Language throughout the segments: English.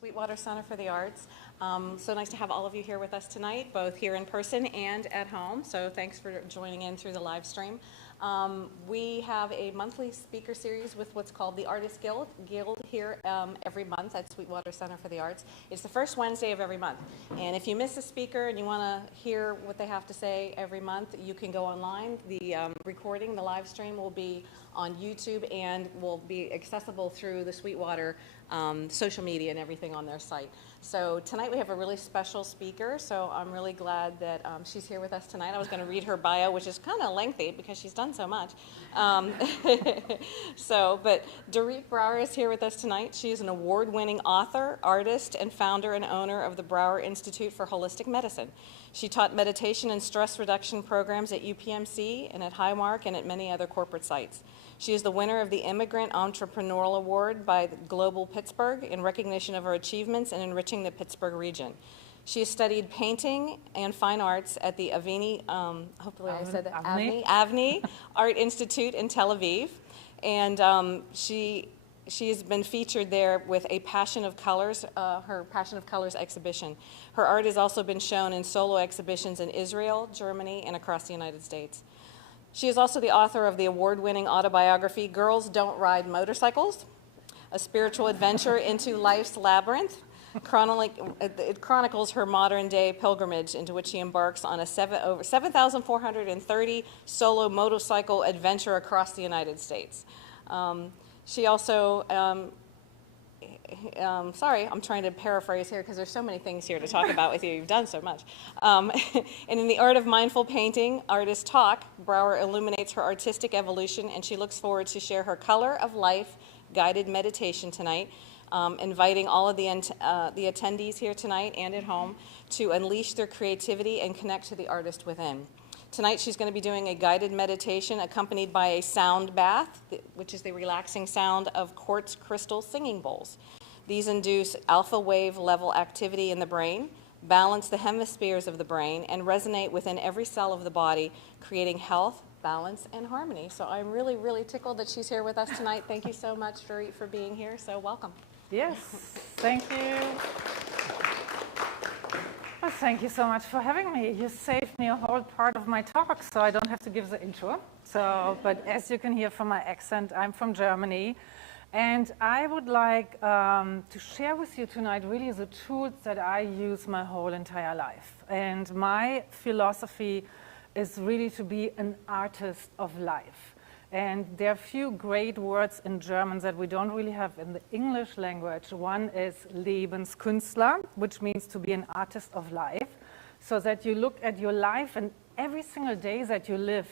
Sweetwater Center for the Arts. So nice to have all of you here with us tonight, both here in person and at home. So thanks for joining in through the live stream. We have a monthly speaker series with what's called the Artist Guild here every month at Sweetwater Center for the Arts. It's the first Wednesday of every month. And if you miss a speaker and you want to hear what they have to say every month, you can go online. The recording, the live stream will be on YouTube and will be accessible through the Sweetwater social media and everything on their site. So tonight we have a really special speaker, so I'm really glad that she's here with us tonight. I was going to read her bio, which is kind of lengthy because she's done so much. But Dorit Brauer is here with us tonight. She is an award-winning author, artist, and founder and owner of the Brauer Institute for Holistic Medicine. She taught meditation and stress reduction programs at UPMC and at Highmark and at many other corporate sites. She is the winner of the Immigrant Entrepreneurial Award by the Global Pittsburgh in recognition of her achievements in enriching the Pittsburgh region. She has studied painting and fine arts at the Avni Art Institute in Tel Aviv, and she has been featured there with a Passion of Colors, her Passion of Colors exhibition. Her art has also been shown in solo exhibitions in Israel, Germany, and across the United States. She is also the author of the award-winning autobiography, Girls Don't Ride Motorcycles, a spiritual adventure into life's labyrinth. It chronicles her modern-day pilgrimage into which she embarks on a over 7,430 solo motorcycle adventure across the United States. She also, sorry, I'm trying to paraphrase here because there's so many things here to talk about with you. You've done so much. And in the art of mindful painting, Artist Talk, Brauer illuminates her artistic evolution, and she looks forward to share her Color of Life guided meditation tonight, inviting all of the attendees here tonight and at home to unleash their creativity and connect to the artist within. Tonight she's going to be doing a guided meditation accompanied by a sound bath, which is the relaxing sound of quartz crystal singing bowls. These induce alpha wave level activity in the brain, balance the hemispheres of the brain, and resonate within every cell of the body, creating health, balance, and harmony. So I'm really, really tickled that she's here with us tonight. Thank you so much, Dorit, for being here. So welcome. Yes, thank you. Well, thank you so much for having me. You saved me a whole part of my talk, so I don't have to give the intro. But as you can hear from my accent, I'm from Germany. And I would like to share with you tonight really the tools that I use my whole entire life. And my philosophy is really to be an artist of life. And there are a few great words in German that we don't really have in the English language. One is Lebenskünstler, which means to be an artist of life, so that you look at your life and every single day that you live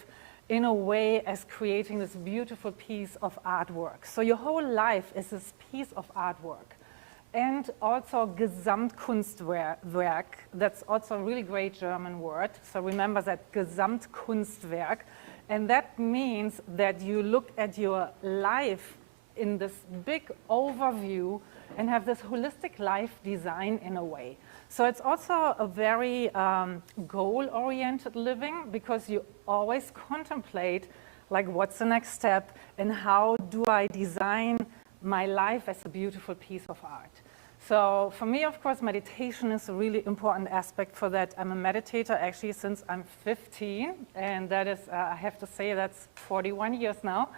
in a way as creating this beautiful piece of artwork. So your whole life is this piece of artwork. And also Gesamtkunstwerk, that's also a really great German word. So remember that Gesamtkunstwerk. And that means that you look at your life in this big overview and have this holistic life design in a way. So it's also a very goal-oriented living, because you always contemplate, like, what's the next step and how do I design my life as a beautiful piece of art. So for me, of course, meditation is a really important aspect for that. I'm a meditator actually since I'm 15, and that is, I have to say, that's 41 years now.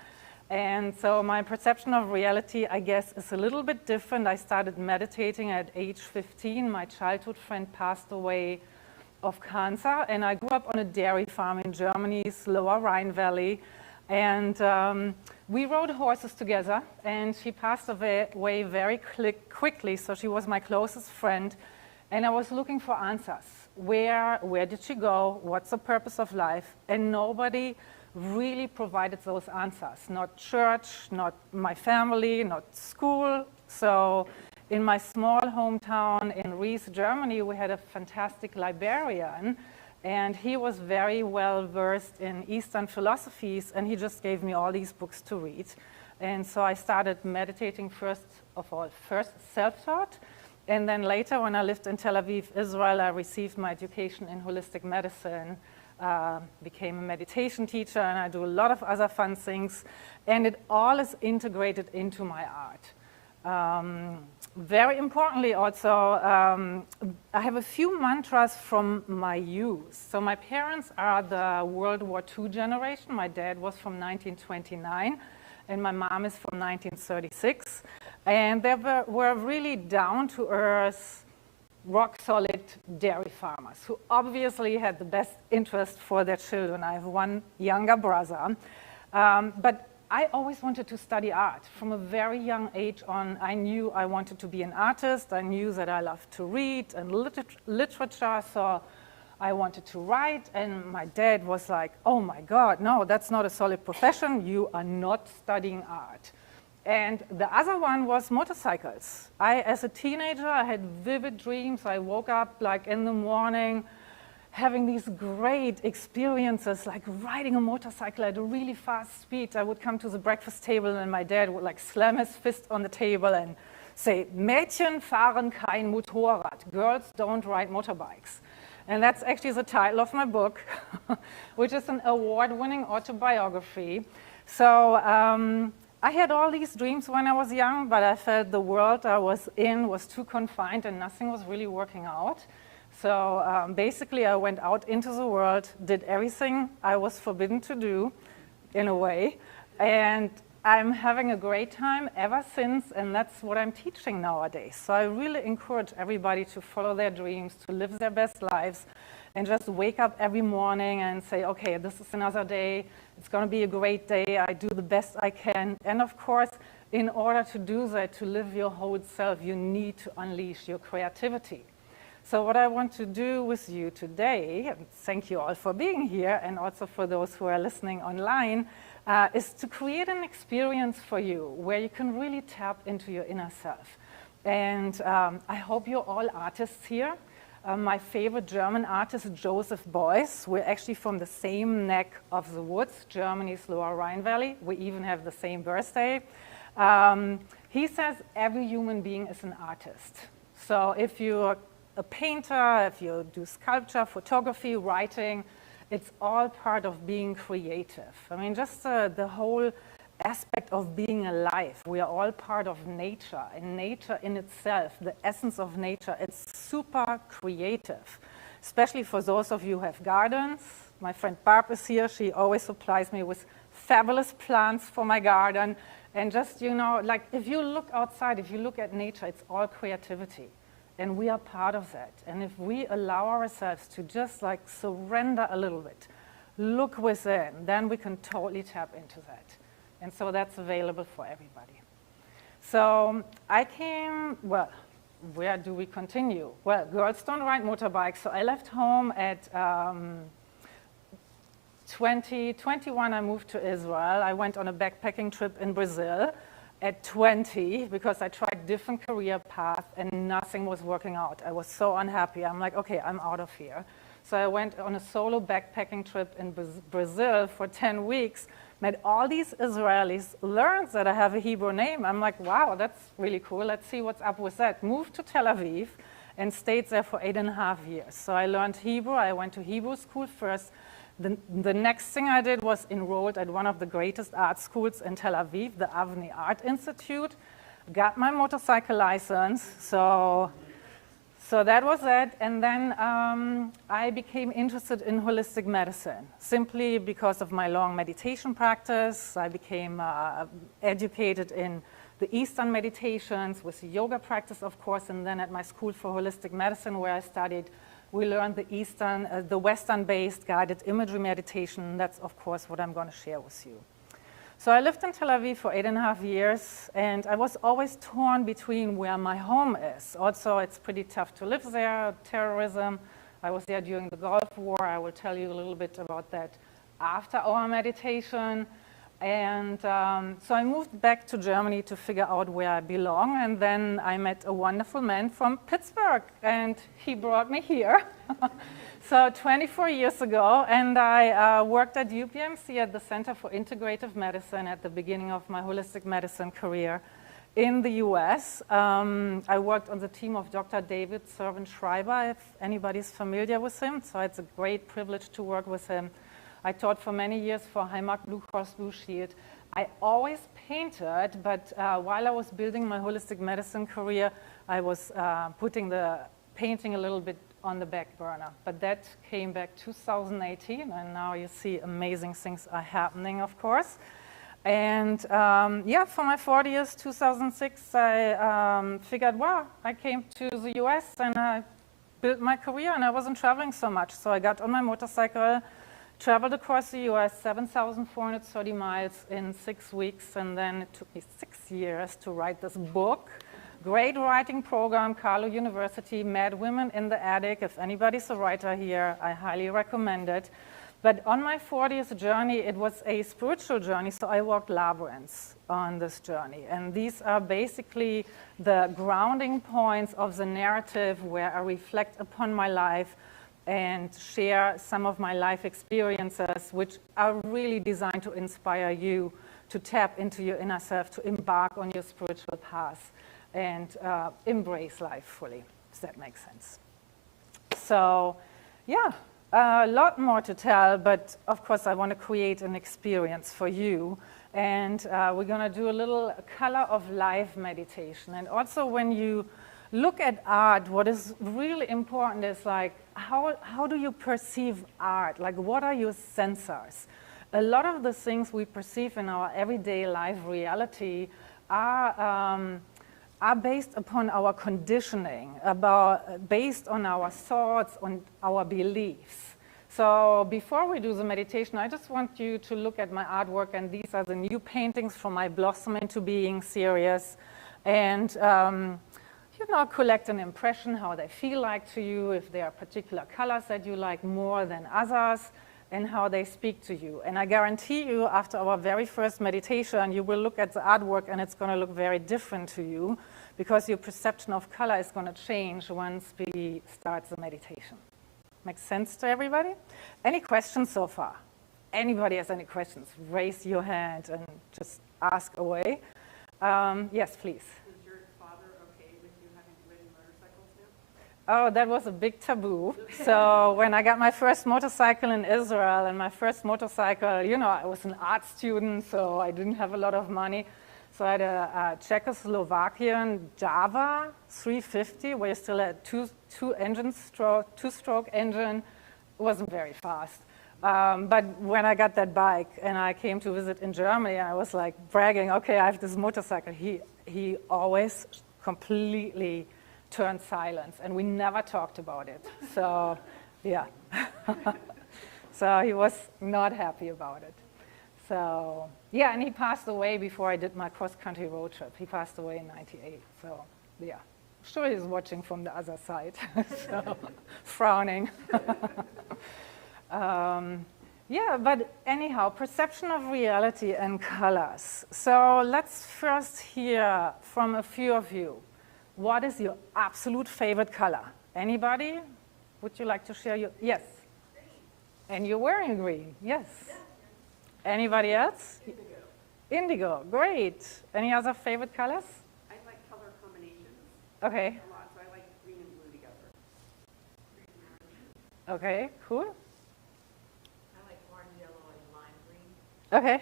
And so my perception of reality, I guess, is a little bit different. I started meditating at age 15. My childhood friend passed away of cancer, and I grew up on a dairy farm in Germany's Lower Rhine Valley. And we rode horses together, and she passed away very quickly, so she was my closest friend. And I was looking for answers. Where did she go? What's the purpose of life? And nobody really provided those answers. Not church, not my family, not school. So in my small hometown in Ries, Germany, we had a fantastic librarian, and he was very well versed in Eastern philosophies, and he just gave me all these books to read. And so I started meditating first self-taught, and then later when I lived in Tel Aviv, Israel, I received my education in holistic medicine, became a meditation teacher, and I do a lot of other fun things, and it all is integrated into my art. very importantly also, I have a few mantras from my youth. So my parents are the World War II generation. My dad was from 1929, and my mom is from 1936. And they were really down-to-earth, rock-solid dairy farmers who obviously had the best interest for their children. I have one younger brother. But I always wanted to study art. From a very young age on, I knew I wanted to be an artist. I knew that I loved to read and literature, so I wanted to write. And my dad was like, oh my God, no, that's not a solid profession. You are not studying art. And the other one was motorcycles. As a teenager, I had vivid dreams. I woke up like in the morning, having these great experiences, like riding a motorcycle at a really fast speed. I would come to the breakfast table and my dad would like slam his fist on the table and say, Mädchen fahren kein Motorrad. Girls don't ride motorbikes. And that's actually the title of my book, which is an award-winning autobiography. So I had all these dreams when I was young, but I felt the world I was in was too confined and nothing was really working out. So basically, I went out into the world, did everything I was forbidden to do, in a way, and I'm having a great time ever since, and that's what I'm teaching nowadays. So I really encourage everybody to follow their dreams, to live their best lives, and just wake up every morning and say, okay, this is another day, it's going to be a great day, I do the best I can. And of course, in order to do that, to live your whole self, you need to unleash your creativity. So what I want to do with you today, and thank you all for being here, and also for those who are listening online, is to create an experience for you where you can really tap into your inner self. And I hope you're all artists here. My favorite German artist, Joseph Beuys. We're actually from the same neck of the woods, Germany's Lower Rhine Valley. We even have the same birthday. He says every human being is an artist. So if you're a painter, if you do sculpture, photography, writing, it's all part of being creative. I mean, just the whole aspect of being alive. We are all part of nature, and nature in itself, the essence of nature, it's super creative, especially for those of you who have gardens. My friend Barb is here. She always supplies me with fabulous plants for my garden. And just, you know, like if you look outside, if you look at nature, it's all creativity. And we are part of that. And if we allow ourselves to just like surrender a little bit, look within, then we can totally tap into that. And so that's available for everybody. So I came, well, where do we continue? Well, girls don't ride motorbikes. So I left home at 21, I moved to Israel. I went on a backpacking trip in Brazil. At 20, because I tried different career paths and nothing was working out. I was so unhappy. I'm like, okay, I'm out of here. So I went on a solo backpacking trip in Brazil for 10 weeks, met all these Israelis, learned that I have a Hebrew name. I'm like, wow, that's really cool. Let's see what's up with that. Moved to Tel Aviv and stayed there for 8.5 years. So I learned Hebrew. I went to Hebrew school first. The next thing I did was enrolled at one of the greatest art schools in Tel Aviv, the Avni Art Institute. Got my motorcycle license, so that was it. And then I became interested in holistic medicine, simply because of my long meditation practice. I became educated in the Eastern meditations with yoga practice, of course, and then at my school for holistic medicine where I studied, we learned the Western-based guided imagery meditation. That's, of course, what I'm going to share with you. So I lived in Tel Aviv for 8.5 years, and I was always torn between where my home is. Also, it's pretty tough to live there, terrorism. I was there during the Gulf War. I will tell you a little bit about that after our meditation. And so I moved back to Germany to figure out where I belong, and then I met a wonderful man from Pittsburgh, and he brought me here. So 24 years ago, and I worked at UPMC at the Center for Integrative Medicine at the beginning of my holistic medicine career in the US. I worked on the team of Dr. David Servan-Schreiber, if anybody's familiar with him, so it's a great privilege to work with him. I taught for many years for Heimat Blue Cross Blue Shield. I always painted, but while I was building my holistic medicine career, I was putting the painting a little bit on the back burner. But that came back 2018, and now you see amazing things are happening, of course. And yeah, for my 40th, 2006, I figured, well, I came to the US and I built my career and I wasn't traveling so much. So I got on my motorcycle, traveled across the US, 7,430 miles in 6 weeks, and then it took me 6 years to write this book. Great writing program, Carlow University, Mad Women in the Attic. If anybody's a writer here, I highly recommend it. But on my 40th journey, it was a spiritual journey, so I walked labyrinths on this journey. And these are basically the grounding points of the narrative where I reflect upon my life and share some of my life experiences, which are really designed to inspire you to tap into your inner self, to embark on your spiritual path and embrace life fully. Does that make sense? So, yeah. A lot more to tell, but of course I want to create an experience for you. And we're going to do a little color of life meditation. And also when you look at art, what is really important is like, how do you perceive art? Like, what are your sensors? A lot of the things we perceive in our everyday life reality are based upon our conditioning, based on our thoughts, on our beliefs. So before we do the meditation, I just want you to look at my artwork, and these are the new paintings from my Blossom into Being series. And you know, collect an impression, how they feel like to you, if there are particular colors that you like more than others, and how they speak to you. And I guarantee you, after our very first meditation, you will look at the artwork and it's going to look very different to you, because your perception of color is going to change once we start the meditation. Makes sense to everybody? Any questions so far? Anybody has any questions, raise your hand and just ask away. Yes, please. Is your father okay with you having ridden motorcycles now? Oh, that was a big taboo. So when I got my first motorcycle in Israel, and my first motorcycle, you know, I was an art student, so I didn't have a lot of money. So I had a Czechoslovakian Java 350, where you still had two-stroke engine. It wasn't very fast. But when I got that bike and I came to visit in Germany, I was like bragging, okay, I have this motorcycle. He always completely turned silent, and we never talked about it. So, yeah. So he was not happy about it. So, yeah, and he passed away before I did my cross-country road trip. He passed away in '98. So, yeah. I'm sure he's watching from the other side, so frowning. Yeah, but anyhow, perception of reality and colors. So let's first hear from a few of you. What is your absolute favorite color? Anybody? Would you like to share your, yes? Green. And you're wearing green, yes. Yeah. Anybody else? Indigo. Indigo, great. Any other favorite colors? I like color combinations. Okay. A lot, so I like green and blue together. Okay, cool. I like orange, yellow, and lime green. Okay.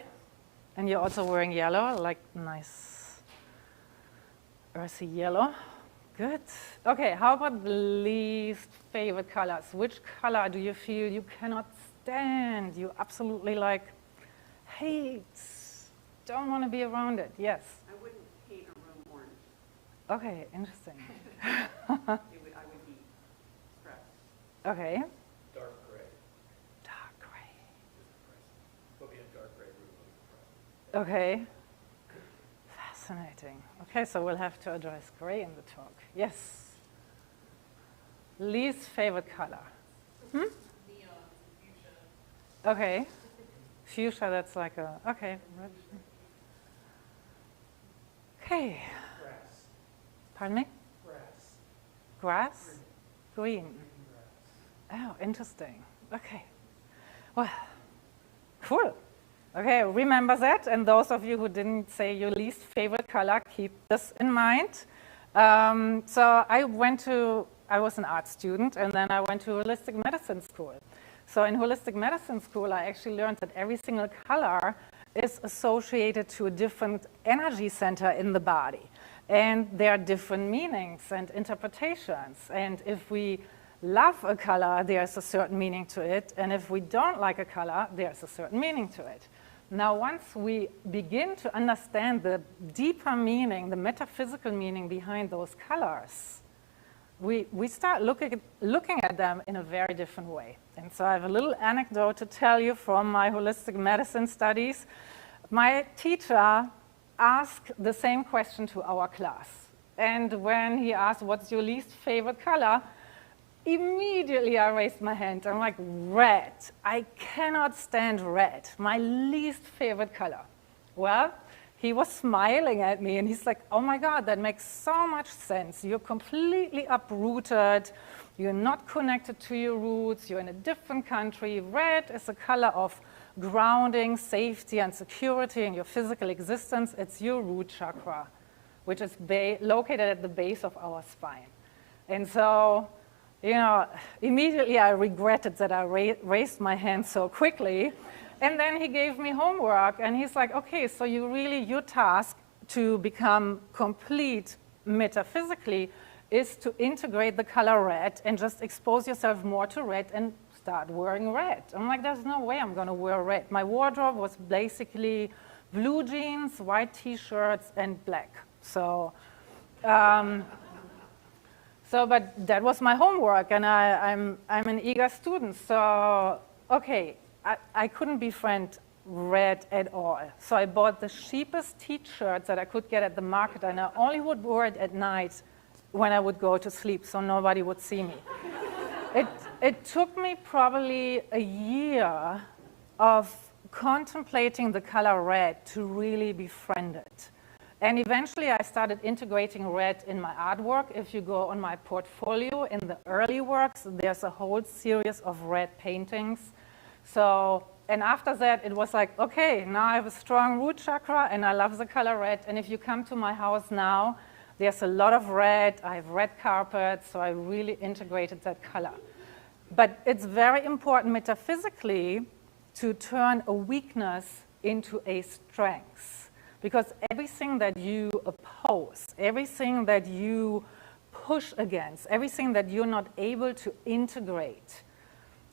And you're also wearing yellow, like nice earthy yellow. Good. Okay, how about the least favorite colors? Which color do you feel you cannot stand? You absolutely like, hate, don't want to be around it? Yes. I wouldn't paint a room orange. Okay, interesting. I would be stressed. Okay. Dark gray. Dark gray. Put me in a dark gray room. Okay. Fascinating. Okay, so we'll have to address gray in the talk. Yes. Least favorite color? Neon, fuchsia. Okay. Fuchsia, that's like a, okay. Okay. Grass. Pardon me? Grass. Grass? Green. Green grass. Oh, interesting. Okay. Well, cool. Okay, remember that. And those of you who didn't say your least favorite color, keep this in mind. So I was an art student, and then I went to holistic medicine school. So in holistic medicine school, I actually learned that every single color is associated to a different energy center in the body. And there are different meanings and interpretations. And if we love a color, there's a certain meaning to it. And if we don't like a color, there's a certain meaning to it. Now, once we begin to understand the deeper meaning, the metaphysical meaning behind those colors, we start looking at them in a very different way. And so I have a little anecdote to tell you from my holistic medicine studies. My teacher asked the same question to our class. And when he asked, what's your least favorite color? Immediately I raised my hand. I'm like, red. I cannot stand red. My least favorite color. Well, he was smiling at me and he's like, oh my God, that makes so much sense. You're completely uprooted. You're not connected to your roots. You're in a different country. Red is a color of grounding, safety, and security in your physical existence. It's your root chakra, which is located at the base of our spine. And so, you know, immediately I regretted that I raised my hand so quickly. And then he gave me homework, and he's like, okay, so your task to become complete metaphysically is to integrate the color red and just expose yourself more to red and start wearing red. I'm like, there's no way I'm going to wear red. My wardrobe was basically blue jeans, white T-shirts, and black. So, but that was my homework, and I'm an eager student. So, okay, I couldn't befriend red at all. So I bought the cheapest T-shirts that I could get at the market, and I only would wear it at night when I would go to sleep, so nobody would see me. It took me probably a year of contemplating the color red to really befriend it. And eventually I started integrating red in my artwork. If you go on my portfolio in the early works, there's a whole series of red paintings. So, and after that, it was like, okay, now I have a strong root chakra and I love the color red. And if you come to my house now, there's a lot of red. I have red carpets, so I really integrated that color. But it's very important metaphysically to turn a weakness into a strength. Because everything that you oppose, everything that you push against, everything that you're not able to integrate,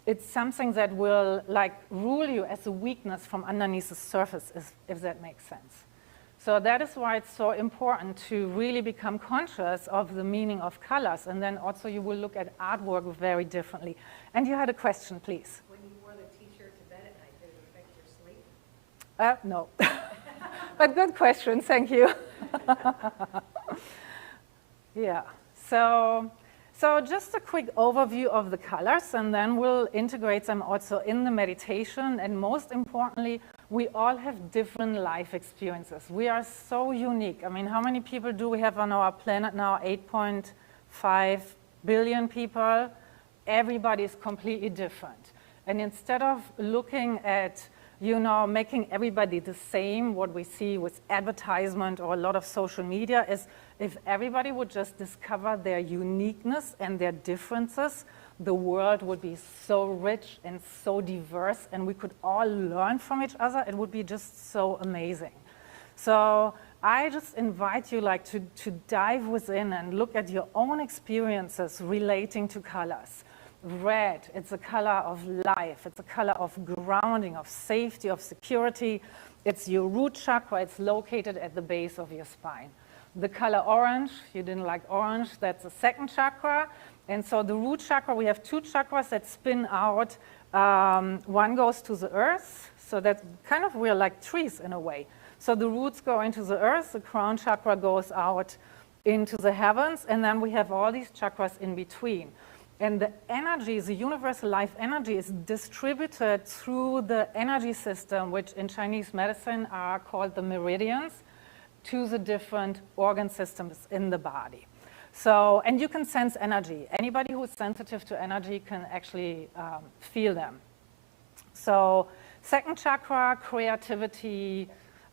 it's something that will like rule you as a weakness from underneath the surface, if that makes sense. So that is why it's so important to really become conscious of the meaning of colors, and then also you will look at artwork very differently. And you had a question, please. When you wore the T-shirt to bed at night, did it affect your sleep? No. But good question, thank you. Yeah, so just a quick overview of the colors, and then we'll integrate them also in the meditation. And most importantly, we all have different life experiences. We are so unique. I mean, how many people do we have on our planet now? 8.5 billion people. Everybody is completely different. And instead of looking at, you know, making everybody the same, what we see with advertisement or a lot of social media is if everybody would just discover their uniqueness and their differences, the world would be so rich and so diverse, and we could all learn from each other. It would be just so amazing. So I just invite you like to dive within and look at your own experiences relating to colors. Red, it's a color of life. It's a color of grounding, of safety, of security. It's your root chakra. It's located at the base of your spine. The color orange, you didn't like orange, that's the second chakra. And so the root chakra, we have two chakras that spin out. One goes to the earth, so that kind of we're like trees in a way. So the roots go into the earth, the crown chakra goes out into the heavens, and then we have all these chakras in between. And the energy, the universal life energy, is distributed through the energy system, which in Chinese medicine are called the meridians, to the different organ systems in the body. So, and you can sense energy. Anybody who's sensitive to energy can actually feel them. So, second chakra, creativity,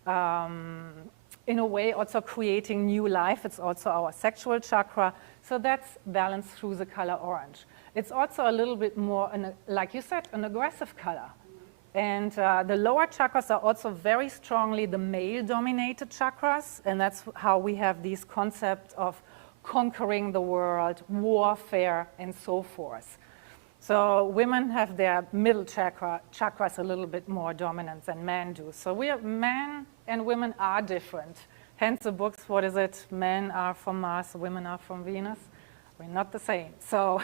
in a way also creating new life. It's also our sexual chakra. So that's balanced through the color orange. It's also a little bit more, like you said, an aggressive color. And the lower chakras are also very strongly the male-dominated chakras, and that's how we have these concepts of conquering the world, warfare, and so forth. So women have their middle chakras a little bit more dominant than men do. So men and women are different. Hence the books, what is it? Men are from Mars, women are from Venus. We're not the same. So,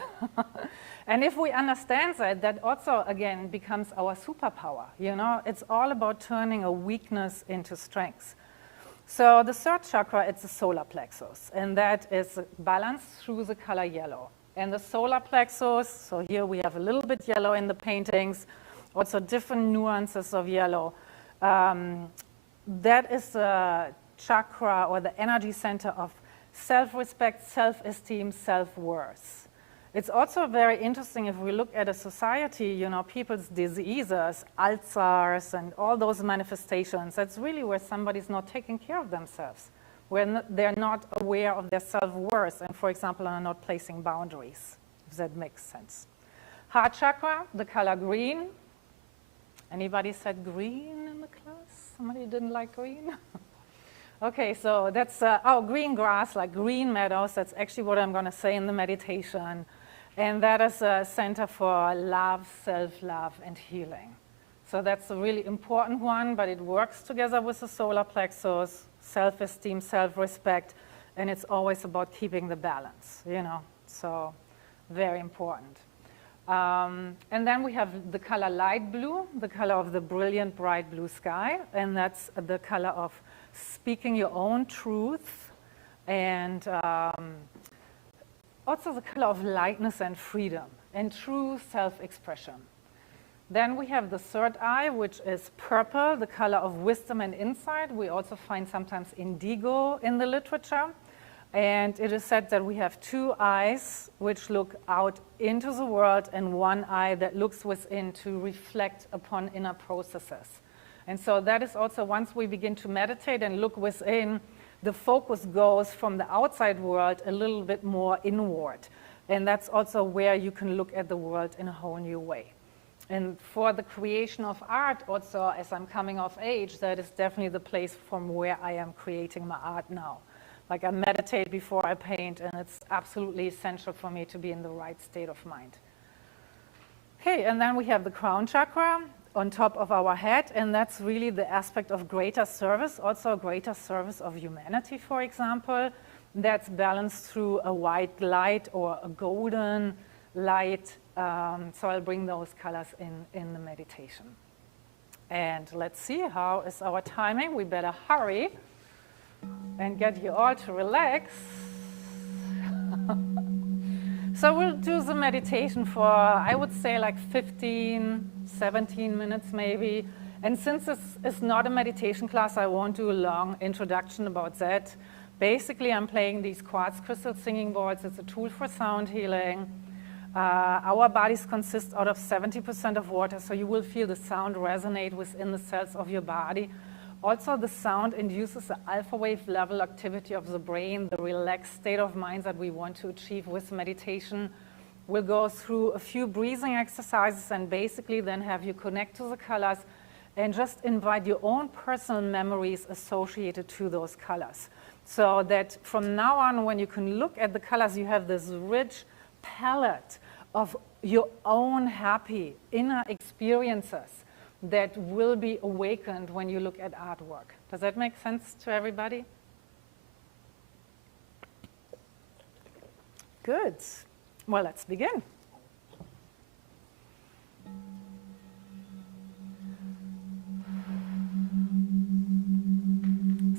and if we understand that, that also, again, becomes our superpower. You know, it's all about turning a weakness into strength. So the third chakra, it's the solar plexus, and that is balanced through the color yellow. And the solar plexus, so here we have a little bit yellow in the paintings, also different nuances of yellow. That is the chakra or the energy center of self-respect, self-esteem, self-worth. It's also very interesting if we look at a society, you know, people's diseases, ulcers, and all those manifestations, that's really where somebody's not taking care of themselves, where they're not aware of their self-worth and, for example, are not placing boundaries, if that makes sense. Heart chakra, the color green. Anybody said green in the class? Somebody didn't like green? Okay, so that's, green grass, like green meadows, that's actually what I'm going to say in the meditation. And that is a center for love, self-love, and healing. So that's a really important one, but it works together with the solar plexus, self-esteem, self-respect, and it's always about keeping the balance, you know, so very important. And then we have the color light blue, the color of the brilliant, bright blue sky, and that's the color of speaking your own truth, and also the color of lightness and freedom and true self-expression. Then we have the third eye, which is purple, the color of wisdom and insight. We also find sometimes indigo in the literature. And it is said that we have two eyes which look out into the world and one eye that looks within to reflect upon inner processes. And so that is also, once we begin to meditate and look within, the focus goes from the outside world a little bit more inward. And that's also where you can look at the world in a whole new way. And for the creation of art, also, as I'm coming of age, that is definitely the place from where I am creating my art now. Like, I meditate before I paint, and it's absolutely essential for me to be in the right state of mind. Okay, and then we have the crown chakra on top of our head, and that's really the aspect of greater service, also a greater service of humanity, for example. That's balanced through a white light or a golden light. So I'll bring those colors in the meditation. And let's see, how is our timing? We better hurry and get you all to relax. So we'll do the meditation for, I would say, like 15, 17 minutes maybe. And since this is not a meditation class, I won't do a long introduction about that. Basically, I'm playing these quartz crystal singing boards. It's a tool for sound healing. Our bodies consist out of 70% of water, so you will feel the sound resonate within the cells of your body. Also, the sound induces the alpha wave level activity of the brain, the relaxed state of mind that we want to achieve with meditation. We'll go through a few breathing exercises and basically then have you connect to the colors and just invite your own personal memories associated to those colors. So that from now on, when you can look at the colors, you have this rich palette of your own happy inner experiences that will be awakened when you look at artwork. Does that make sense to everybody? Good. Well, let's begin.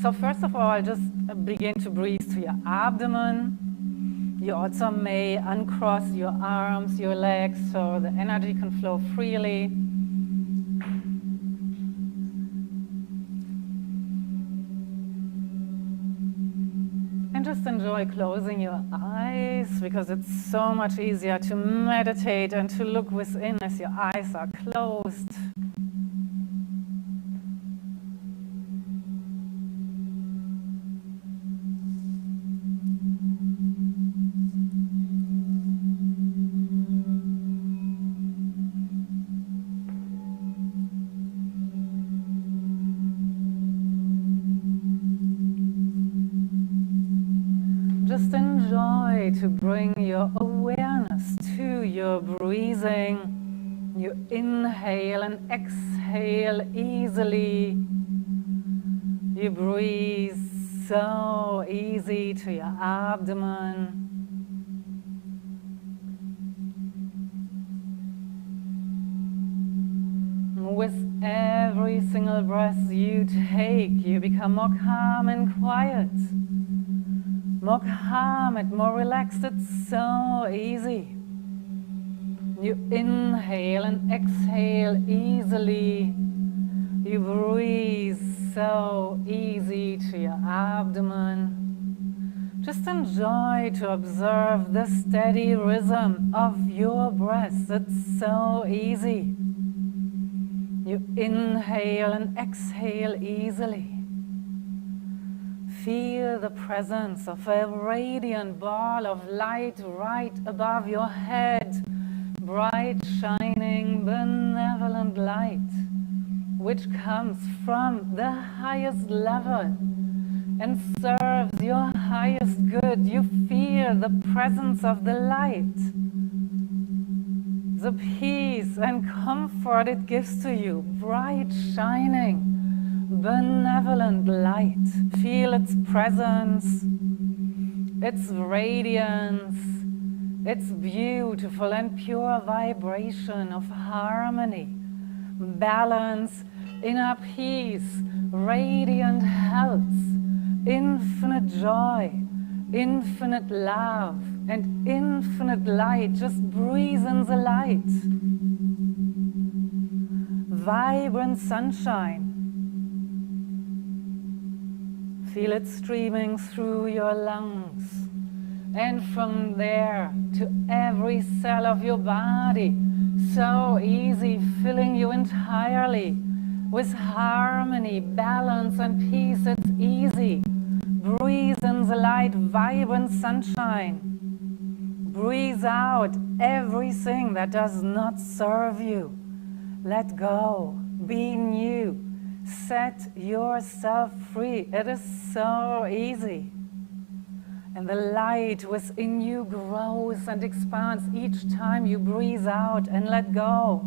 So first of all, just begin to breathe to your abdomen. You also may uncross your arms, your legs, so the energy can flow freely. And just enjoy closing your eyes, because it's so much easier to meditate and to look within as your eyes are closed. joy to bring your awareness to your breathing. You inhale and exhale easily. You breathe so easy to your abdomen. With every single breath you take, you become more calm and quiet. More calm and more relaxed. It's so easy. You inhale and exhale easily. You breathe so easy to your abdomen. Just enjoy to observe the steady rhythm of your breath. It's so easy. You inhale and exhale easily. Feel the presence of a radiant ball of light right above your head. Bright, shining, benevolent light, which comes from the highest level and serves your highest good. You feel the presence of the light, the peace and comfort it gives to you. Bright, shining, benevolent light. Feel its presence, its radiance, its beautiful and pure vibration of harmony, balance, inner peace, radiant health, infinite joy, infinite love, and infinite light. Just breathe in the light. Vibrant sunshine. Feel it streaming through your lungs, and from there to every cell of your body. So easy, filling you entirely with harmony, balance, and peace. It's easy. Breathe in the light, vibrant sunshine. Breathe out everything that does not serve you. Let go. Be new. Set yourself free. It is so easy. And the light within you grows and expands each time you breathe out and let go.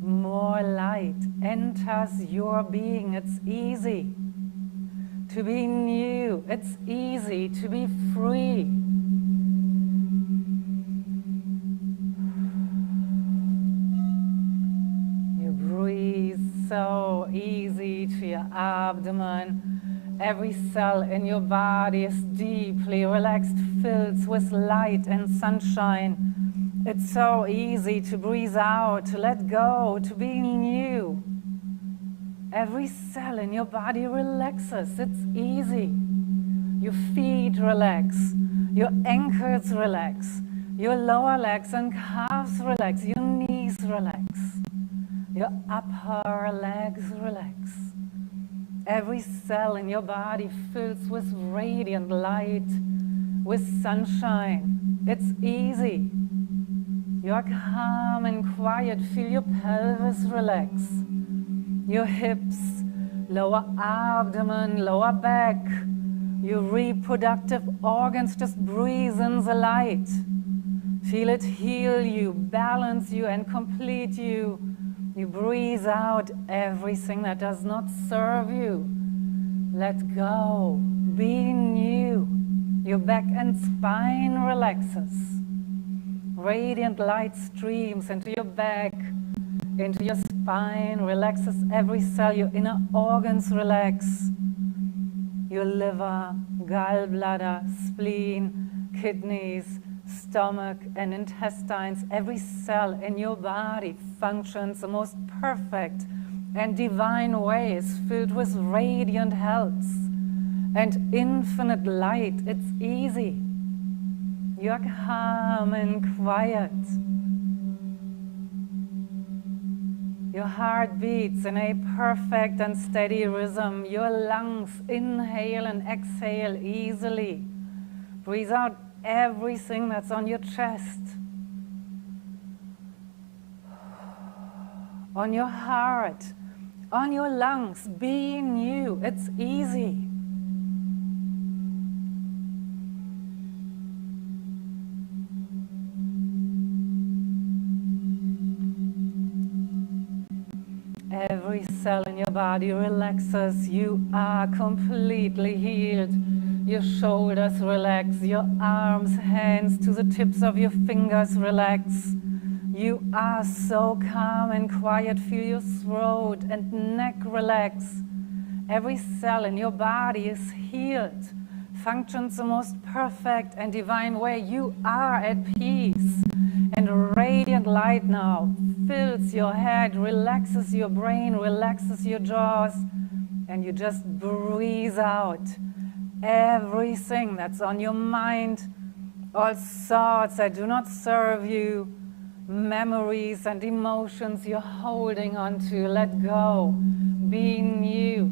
More light enters your being. It's easy to be new. It's easy to be free. You breathe so easy to your abdomen. Every cell in your body is deeply relaxed, filled with light and sunshine. It's so easy to breathe out, to let go, to be new. Every cell in your body relaxes. It's easy. Your feet relax. Your ankles relax. Your lower legs and calves relax. Your knees relax. Your upper legs relax. Every cell in your body fills with radiant light, with sunshine. It's easy. You're calm and quiet. Feel your pelvis relax. Your hips, lower abdomen, lower back. Your reproductive organs, just breathe in the light. Feel it heal you, balance you, and complete you. You breathe out everything that does not serve you. Let go. Be new. Your back and spine relaxes. Radiant light streams into your back, into your spine, relaxes every cell. Your inner organs relax. Your liver, gallbladder, spleen, kidneys, stomach, and intestines. Every cell in your body functions the most perfect and divine ways, filled with radiant health and infinite light. It's easy. You're calm and quiet. Your heart beats in a perfect and steady rhythm. Your lungs inhale and exhale easily. Breathe out everything that's on your chest. On your heart, on your lungs, be new. It's easy. Every cell in your body relaxes. You are completely healed. Your shoulders relax. Your arms, hands to the tips of your fingers relax. You are so calm and quiet. Feel your throat and neck relax. Every cell in your body is healed. Functions the most perfect and divine way. You are at peace. And radiant light now fills your head, relaxes your brain, relaxes your jaws, and you just breathe out everything that's on your mind, all thoughts that do not serve you, memories and emotions you're holding on to. Let go. Be new.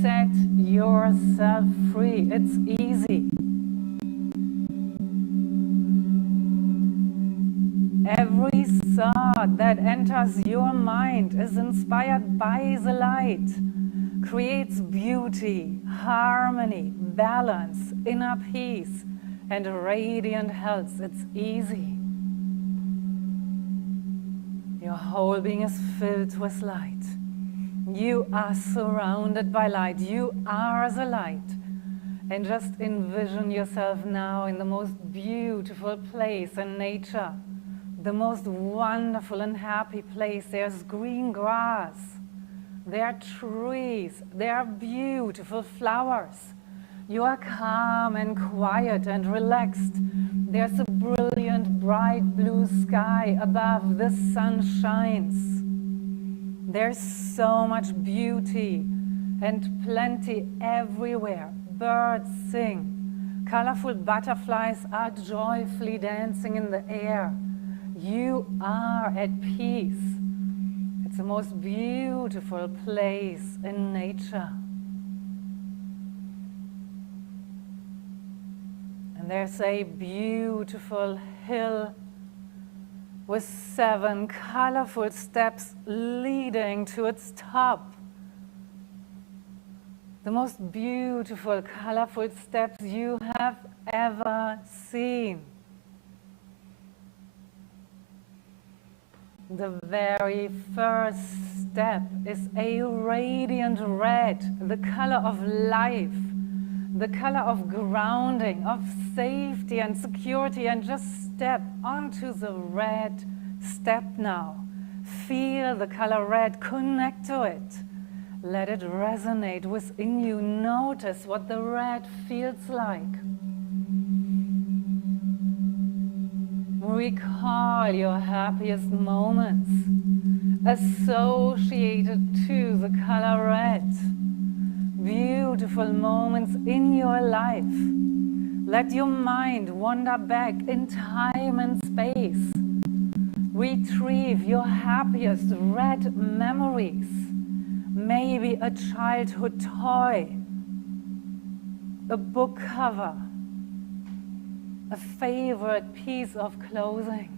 Set yourself free. It's easy. Every thought that enters your mind is inspired by the light, creates beauty, harmony, balance, inner peace, and radiant health. It's easy. Your whole being is filled with light. You are surrounded by light. You are the light. And just envision yourself now in the most beautiful place in nature. The most wonderful and happy place. There's green grass, there are trees, there are beautiful flowers. You are calm and quiet and relaxed. There's a brilliant, bright blue sky above. The sun shines. There's so much beauty and plenty everywhere. Birds sing. Colorful butterflies are joyfully dancing in the air. You are at peace. It's the most beautiful place in nature. And there's a beautiful hill with 7 colorful steps leading to its top. The most beautiful, colorful steps you have ever seen. The very first step is a radiant red, the color of life, the color of grounding, of safety and security, and just step onto the red step now. Feel the color red, connect to it. Let it resonate within you. Notice what the red feels like. Recall your happiest moments associated to the color red. Beautiful moments in your life. Let your mind wander back in time and space. Retrieve your happiest red memories. Maybe a childhood toy, a book cover, a favorite piece of clothing.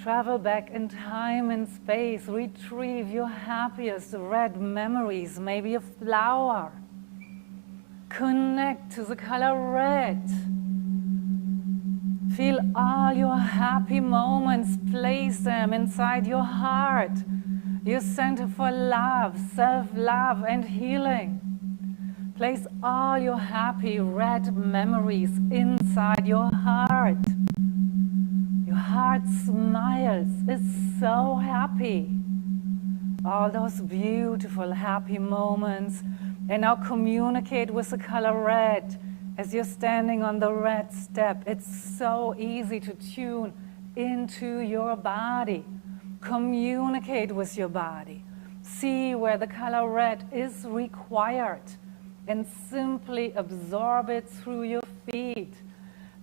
Travel back in time and space. Retrieve your happiest red memories, maybe a flower. Connect to the color red. Feel all your happy moments. Place them inside your heart, your center for love, self-love, and healing. Place all your happy red memories inside your heart. Your heart smiles, is so happy. All those beautiful, happy moments. And now communicate with the color red as you're standing on the red step. It's so easy to tune into your body. Communicate with your body. See where the color red is required. And simply absorb it through your feet.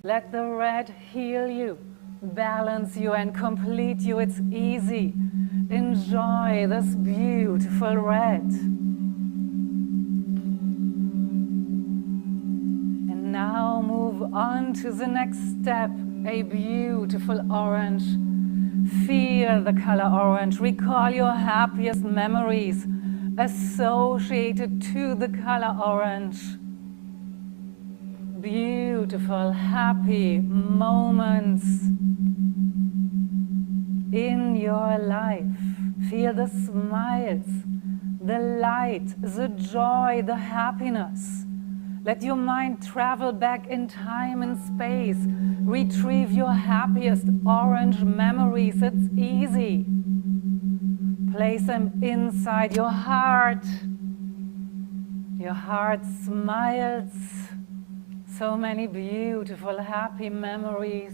Let the red heal you, balance you, and complete you. It's easy. Enjoy this beautiful red. And now move on to the next step, a beautiful orange. Feel the color orange. Recall your happiest memories associated to the color orange. Beautiful, happy moments in your life. Feel the smiles, the light, the joy, the happiness. Let your mind travel back in time and space. Retrieve your happiest orange memories. It's easy. Place them inside your heart. Your heart smiles. So many beautiful, happy memories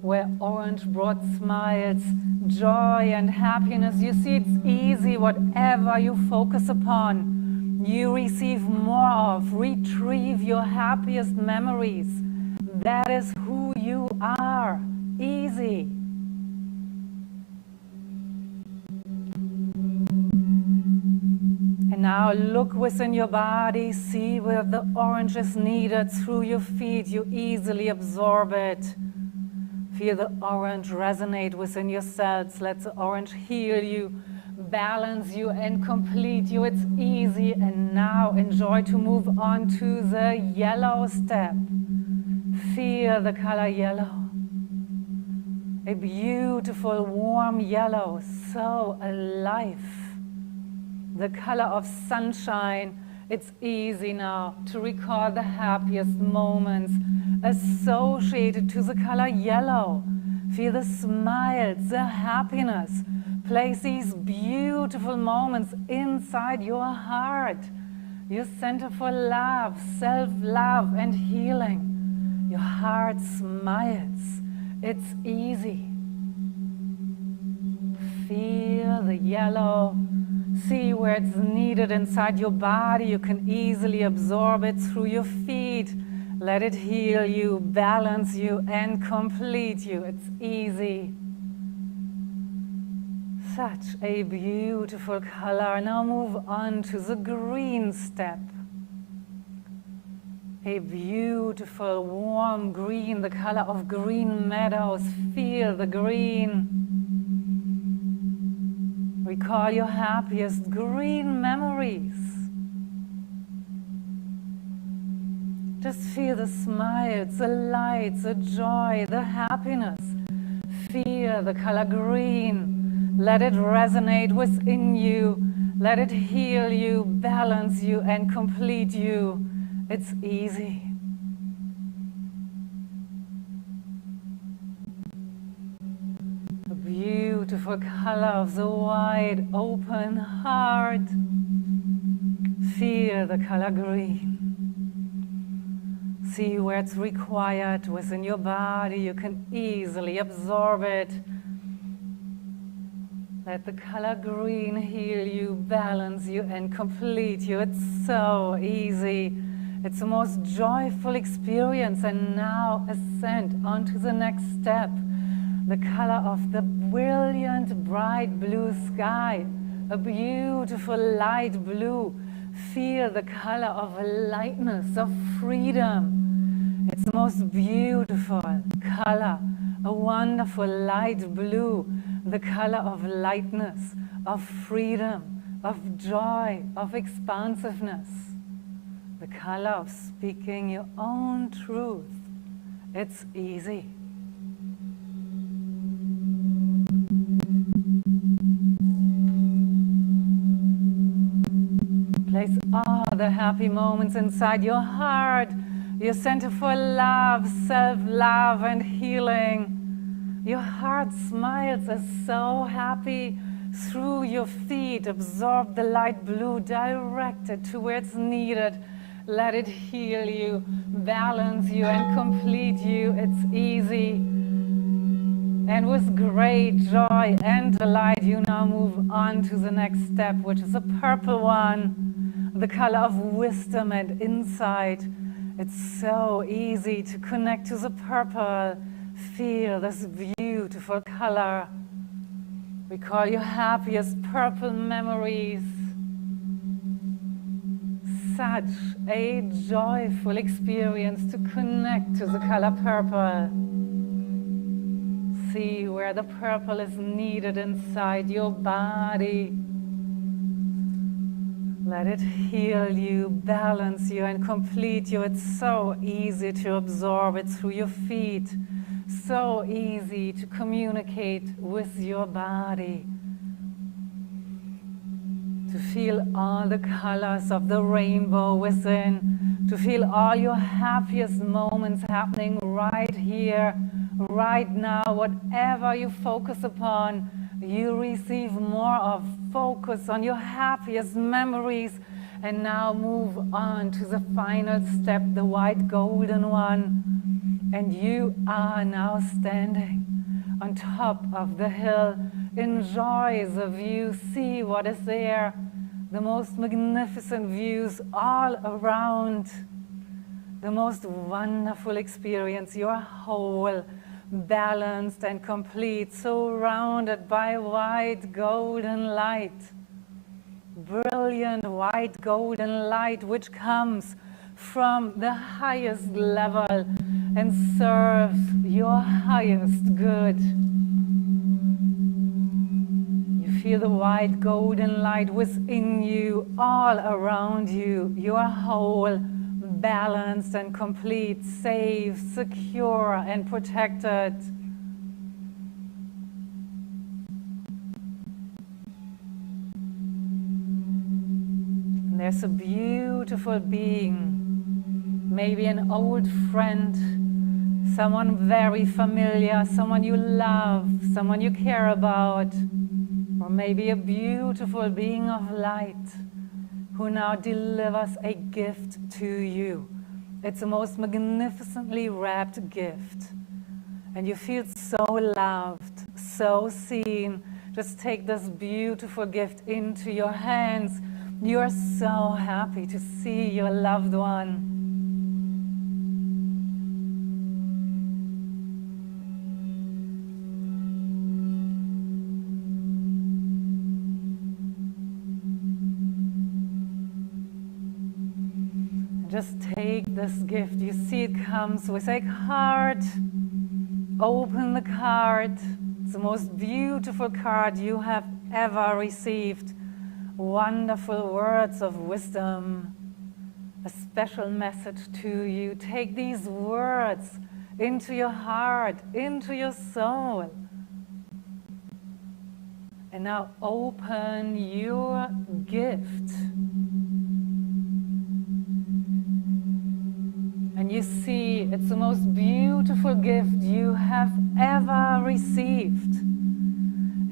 where orange brought smiles, joy and happiness. You see, it's easy. Whatever you focus upon, you receive more of. Retrieve your happiest memories. That is who you are. Easy. And now look within your body. See where the orange is needed through your feet. You easily absorb it. Feel the orange resonate within your cells. Let the orange heal you, balance you, and complete you. It's easy. And now enjoy to move on to the yellow step. Feel the color yellow. A beautiful, warm yellow, so alive. The color of sunshine. It's easy now to recall the happiest moments associated to the color yellow. Feel the smiles, the happiness. Place these beautiful moments inside your heart, your center for love, self-love, and healing. Your heart smiles. It's easy. Feel the yellow. See where it's needed inside your body. You can easily absorb it through your feet. Let it heal you, balance you, and complete you. It's easy. Such a beautiful color. Now move on to the green step. A beautiful, warm green, the color of green meadows. Feel the green. Recall your happiest green memories. Just feel the smiles, the lights, the joy, the happiness. Feel the color green. Let it resonate within you. Let it heal you, balance you, and complete you. It's easy. Beautiful color of the wide open heart. Feel the color green. See where it's required within your body. You can easily absorb it. Let the color green heal you, balance you, and complete you. It's so easy. It's the most joyful experience. And now ascend onto the next step. The color of the brilliant, bright blue sky, a beautiful light blue. Feel the color of lightness, of freedom. It's the most beautiful color, a wonderful light blue, the color of lightness, of freedom, of joy, of expansiveness, the color of speaking your own truth. It's easy. Place all the happy moments inside your heart, your center for love, self-love, and healing. Your heart smiles is so happy. Through your feet, absorb the light blue, direct it to where it's needed. Let it heal you, balance you, and complete you. It's easy. And with great joy and delight, you now move on to the next step, which is a purple one, the color of wisdom and insight. It's so easy to connect to the purple. Feel this beautiful color. Recall your happiest purple memories. Such a joyful experience to connect to the color purple. See where the purple is needed inside your body. Let it heal you, balance you, and complete you. It's so easy to absorb it through your feet. So easy to communicate with your body. to feel all the colors of the rainbow within, to feel all your happiest moments happening right here, right now. Whatever you focus upon, you receive more of. Focus on your happiest memories, and now move on to the final step, the white golden one. And you are now standing on top of the hill. Enjoy the view, see what is there, the most magnificent views all around, the most wonderful experience. You are whole, balanced and complete, surrounded by white golden light, brilliant white golden light which comes from the highest level and serves your highest good. You feel the white golden light within you, all around you. You are whole, balanced and complete, safe, secure and protected. And there's a beautiful being, maybe an old friend, someone very familiar, someone you love, someone you care about, or maybe a beautiful being of light who now delivers a gift to you. It's the most magnificently wrapped gift. And you feel so loved, so seen. Just take this beautiful gift into your hands. You are so happy to see your loved one. Just take this gift. You see it comes with a card. Open the card. It's the most beautiful card you have ever received. Wonderful words of wisdom. A special message to you. Take these words into your heart, into your soul. And now open your gift. And you see, it's the most beautiful gift you have ever received.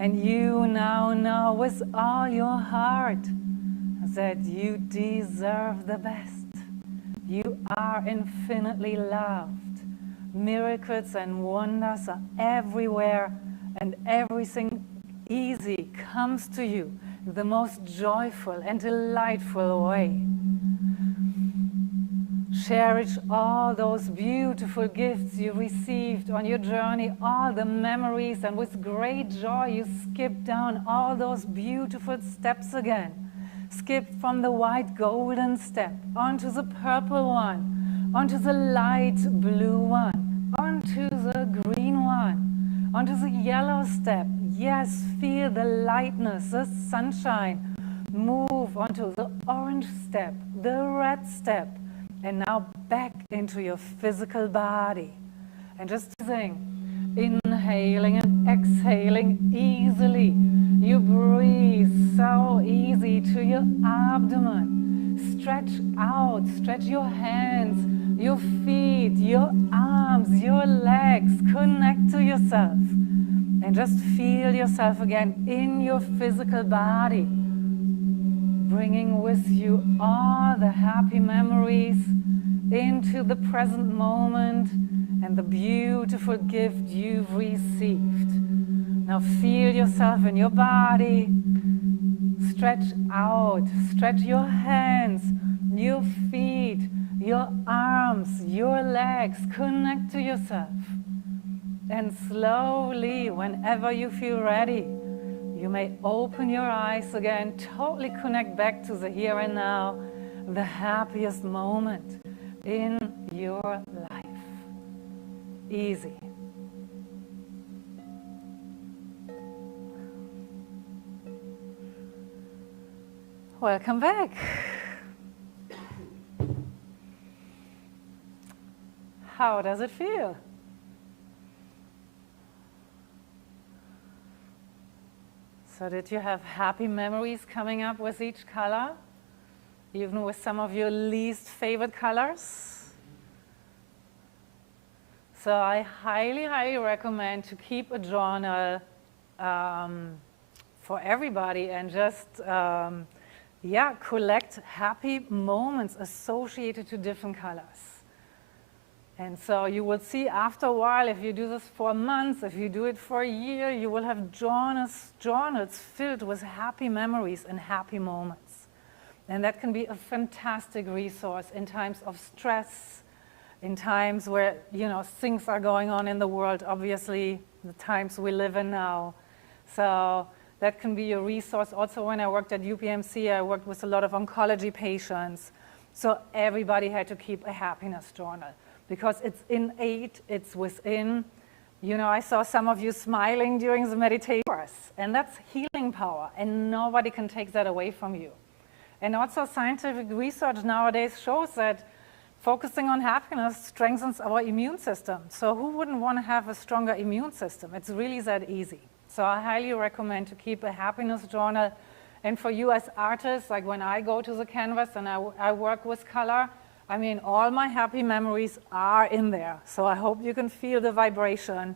And you now know with all your heart that you deserve the best. You are infinitely loved. Miracles and wonders are everywhere, and everything easy comes to you in the most joyful and delightful way. Cherish all those beautiful gifts you received on your journey, all the memories, and with great joy you skip down all those beautiful steps again. Skip from the white golden step onto the purple one, onto the light blue one, onto the green one, onto the yellow step. Yes, feel the lightness, the sunshine. Move onto the orange step, the red step. And now back into your physical body. And just sing, inhaling and exhaling easily. You breathe so easy to your abdomen. Stretch out, stretch your hands, your feet, your arms, your legs. Connect to yourself. And just feel yourself again in your physical body. Bringing with you all the happy memories into the present moment and the beautiful gift you've received. Now feel yourself in your body. Stretch out, stretch your hands, your feet, your arms, your legs. Connect to yourself. And slowly, whenever you feel ready, you may open your eyes again, totally connect back to the here and now, the happiest moment in your life. Easy. Welcome back. How does it feel? So did you have happy memories coming up with each color? Even with some of your least favorite colors? So I highly, highly recommend to keep a journal for everybody and just, collect happy moments associated to different colors. And so you will see after a while, if you do this for a month, if you do it for a year, you will have journals filled with happy memories and happy moments. And that can be a fantastic resource in times of stress, in times where, things are going on in the world, obviously, the times we live in now. So that can be a resource. Also, when I worked at UPMC, I worked with a lot of oncology patients. So everybody had to keep a happiness journal because it's innate, it's within. I saw some of you smiling during the meditation, and that's healing power, and nobody can take that away from you. And also scientific research nowadays shows that focusing on happiness strengthens our immune system. So who wouldn't want to have a stronger immune system? It's really that easy. So I highly recommend to keep a happiness journal. And for you as artists, like when I go to the canvas and I work with color, all my happy memories are in there. So I hope you can feel the vibration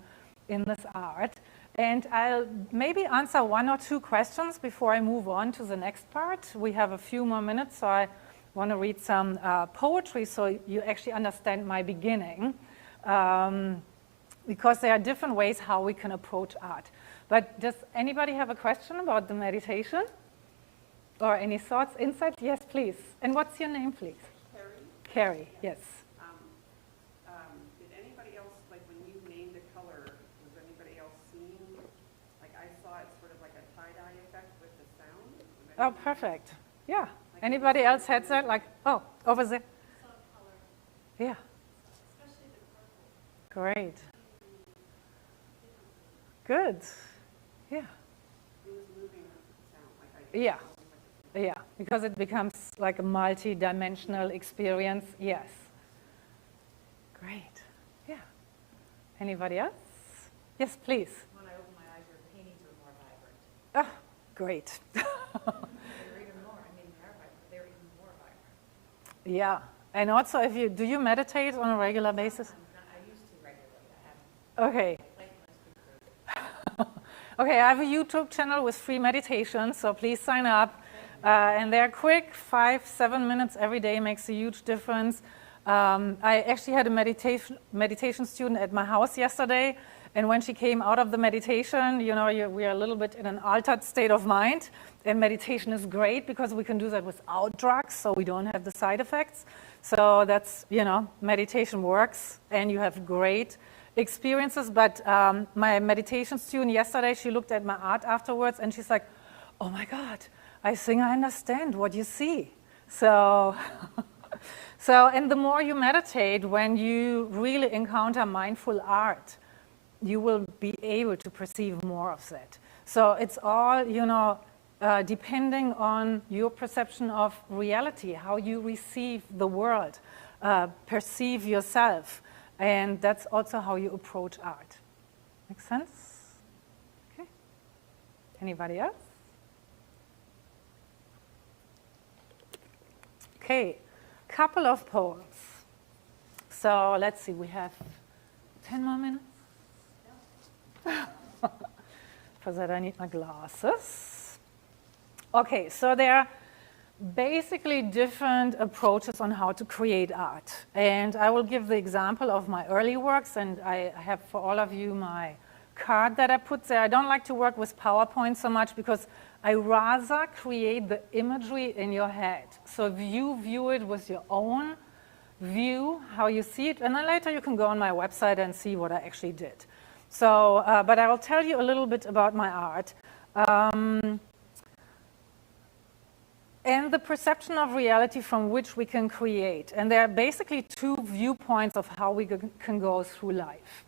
in this art. And I'll maybe answer one or two questions before I move on to the next part. We have a few more minutes, so I want to read some poetry so you actually understand my beginning. Because there are different ways how we can approach art. But does anybody have a question about the meditation? Or any thoughts, insights? Yes, please. And what's your name, please? Carrie, yes. Did anybody else, like when you named a color, was anybody else seeing, like I saw it sort of like a tie-dye effect with the sound? Oh, perfect. Yeah. Anybody else had that? Like, oh, over there. Yeah. Especially the purple. Great. Good. Yeah. It was moving with the sound. Like I Yeah. Yeah, because it becomes like a multi-dimensional experience. Yes. Great. Yeah. Anybody else? Yes, please. When I open my eyes, your paintings are more vibrant. Oh, great. They're even more, they're even more vibrant. Yeah. And also, do you meditate on a regular basis? I used to regularly, I haven't. Okay. Like most people. Okay, I have a YouTube channel with free meditations, so please sign up. And they're quick, 5-7 minutes every day makes a huge difference. I actually had a meditation student at my house yesterday, and when she came out of the meditation, we are a little bit in an altered state of mind, and meditation is great because we can do that without drugs, so we don't have the side effects. So that's, meditation works, and you have great experiences. But my meditation student yesterday, she looked at my art afterwards, and she's like, oh my God, I think I understand what you see. So, and the more you meditate, when you really encounter mindful art, you will be able to perceive more of that. So it's all, depending on your perception of reality, how you receive the world, perceive yourself. And that's also how you approach art. Make sense? Okay. Anybody else? Okay, couple of poems. So let's see, we have 10 more minutes. For that I need my glasses. Okay, so there are basically different approaches on how to create art. And I will give the example of my early works, and I have for all of you my card that I put there. I don't like to work with PowerPoint so much because I rather create the imagery in your head. So if you view it with your own view, how you see it, and then later you can go on my website and see what I actually did. So, but I will tell you a little bit about my art. And the perception of reality from which we can create. And there are basically two viewpoints of how we can go through life.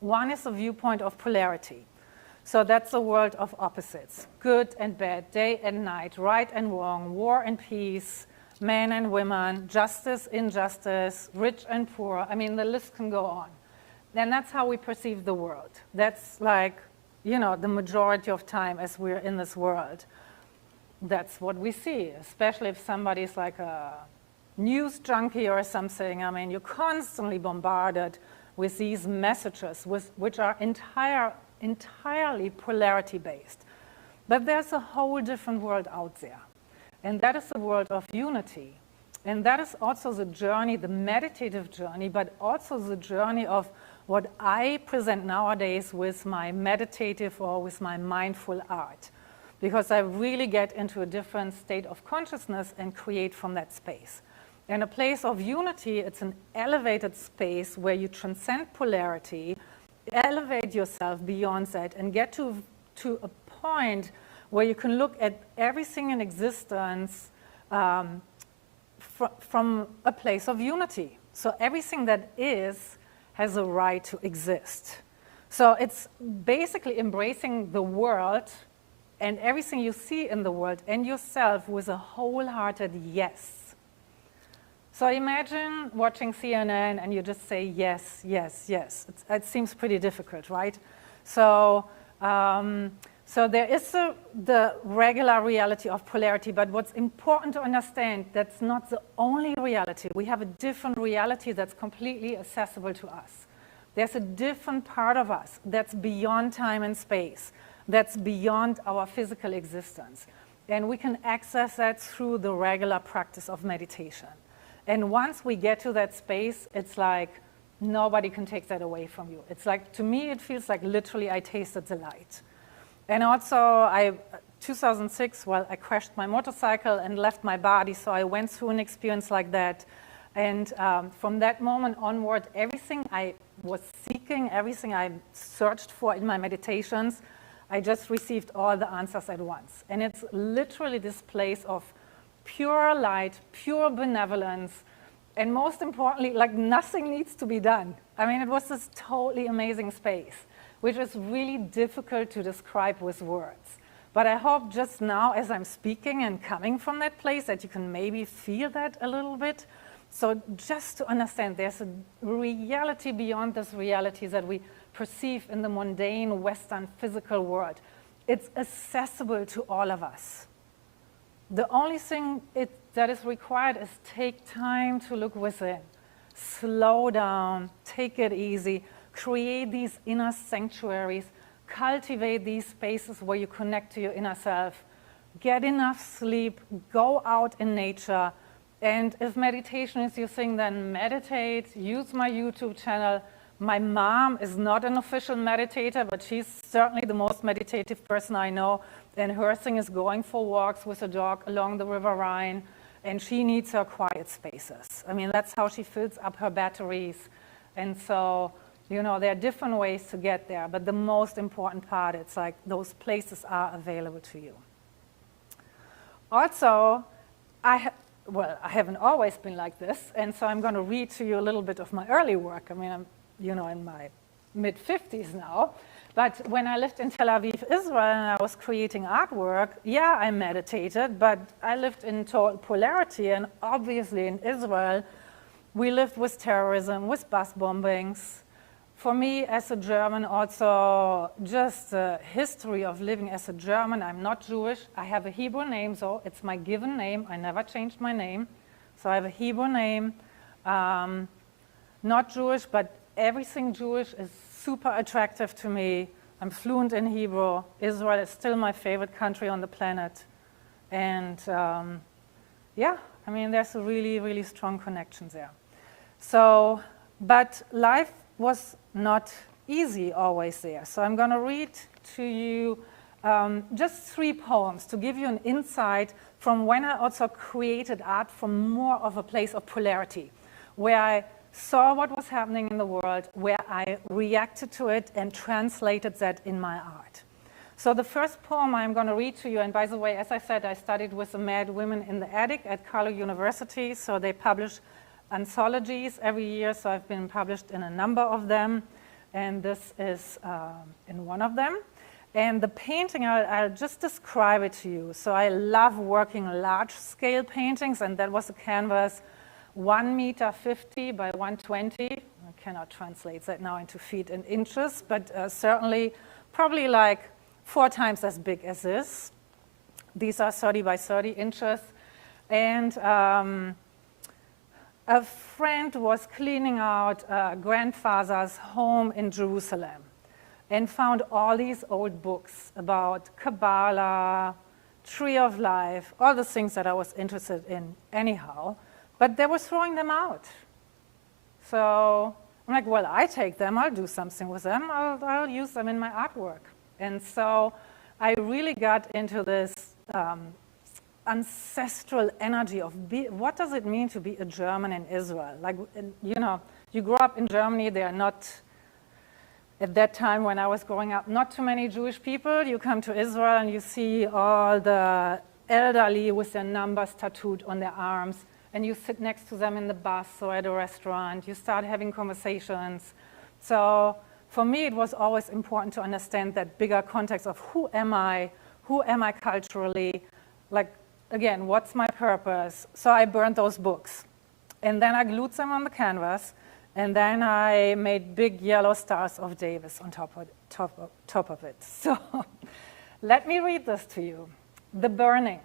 One is the viewpoint of polarity. So that's the world of opposites, good and bad, day and night, right and wrong, war and peace, men and women, justice, injustice, rich and poor. The list can go on. And that's how we perceive the world. That's like the majority of time as we're in this world. That's what we see, especially if somebody's like a news junkie or something. I mean, you're constantly bombarded with these messages which are entirely polarity-based. But there's a whole different world out there, and that is the world of unity. And that is also the journey, the meditative journey, but also the journey of what I present nowadays with my meditative or with my mindful art, because I really get into a different state of consciousness and create from that space. And a place of unity, it's an elevated space where you transcend polarity, elevate yourself beyond that, and get to a point where you can look at everything in existence from a place of unity. So everything that is has a right to exist. So it's basically embracing the world and everything you see in the world and yourself with a wholehearted yes. So imagine watching CNN and you just say yes, yes, yes. It seems pretty difficult, right? So there is the regular reality of polarity, but what's important to understand, that's not the only reality. We have a different reality that's completely accessible to us. There's a different part of us that's beyond time and space, that's beyond our physical existence. And we can access that through the regular practice of meditation. And once we get to that space, it's like nobody can take that away from you. It's like, to me, it feels like literally I tasted the light. And also, 2006, I crashed my motorcycle and left my body, so I went through an experience like that. And from that moment onward, everything I was seeking, everything I searched for in my meditations, I just received all the answers at once. And it's literally this place of pure light, pure benevolence, and most importantly, like nothing needs to be done. I mean, it was this totally amazing space, which is really difficult to describe with words. But I hope just now, as I'm speaking and coming from that place, that you can maybe feel that a little bit. So just to understand, there's a reality beyond this reality that we perceive in the mundane Western physical world. It's accessible to all of us. The only thing that is required is take time to look within. Slow down, take it easy, create these inner sanctuaries, cultivate these spaces where you connect to your inner self, get enough sleep, go out in nature, and if meditation is your thing, then meditate, use my YouTube channel. My mom is not an official meditator, but she's certainly the most meditative person I know, and her thing is going for walks with a dog along the River Rhine, and she needs her quiet spaces. I mean, that's how she fills up her batteries. And so, there are different ways to get there, but the most important part, it's like those places are available to you. Also, I haven't always been like this, and so I'm going to read to you a little bit of my early work. I mean, I'm, in my mid-50s now, but when I lived in Tel Aviv, Israel, and I was creating artwork, yeah, I meditated, but I lived in total polarity, and obviously in Israel, we lived with terrorism, with bus bombings. For me, as a German, also just the history of living as a German. I'm not Jewish. I have a Hebrew name, so it's my given name. I never changed my name. So I have a Hebrew name, not Jewish, but everything Jewish is super attractive to me. I'm fluent in Hebrew. Israel is still my favorite country on the planet. And yeah, I mean, there's a really, really strong connection there. So, but life was not easy always there. So I'm going to read to you just 3 poems to give you an insight from when I also created art from more of a place of polarity, where I saw what was happening in the world, where I reacted to it and translated that in my art. So the first poem I'm going to read to you, and by the way, as I said, I studied with the Mad Women in the Attic at Carlow University, so they publish anthologies every year, so I've been published in a number of them, and this is in one of them. And the painting, I'll just describe it to you. So I love working large-scale paintings, and that was a canvas 1.50 meters by 120. I cannot translate that now into feet and inches, but certainly probably like 4 times as big as this. These are 30 by 30 inches. And a friend was cleaning out a grandfather's home in Jerusalem and found all these old books about Kabbalah, Tree of Life, all the things that I was interested in anyhow, but they were throwing them out. So I'm like, well, I take them, I'll do something with them, I'll use them in my artwork. And so I really got into this ancestral energy of what does it mean to be a German in Israel? Like, you know, you grow up in Germany, there are not, at that time when I was growing up, not too many Jewish people. You come to Israel and you see all the elderly with their numbers tattooed on their arms, and you sit next to them in the bus or at a restaurant. You start having conversations. So for me, it was always important to understand that bigger context of who am I culturally, like, again, what's my purpose? So I burned those books. And then I glued them on the canvas, and then I made big yellow stars of Davis on top of it. So let me read this to you. The burning.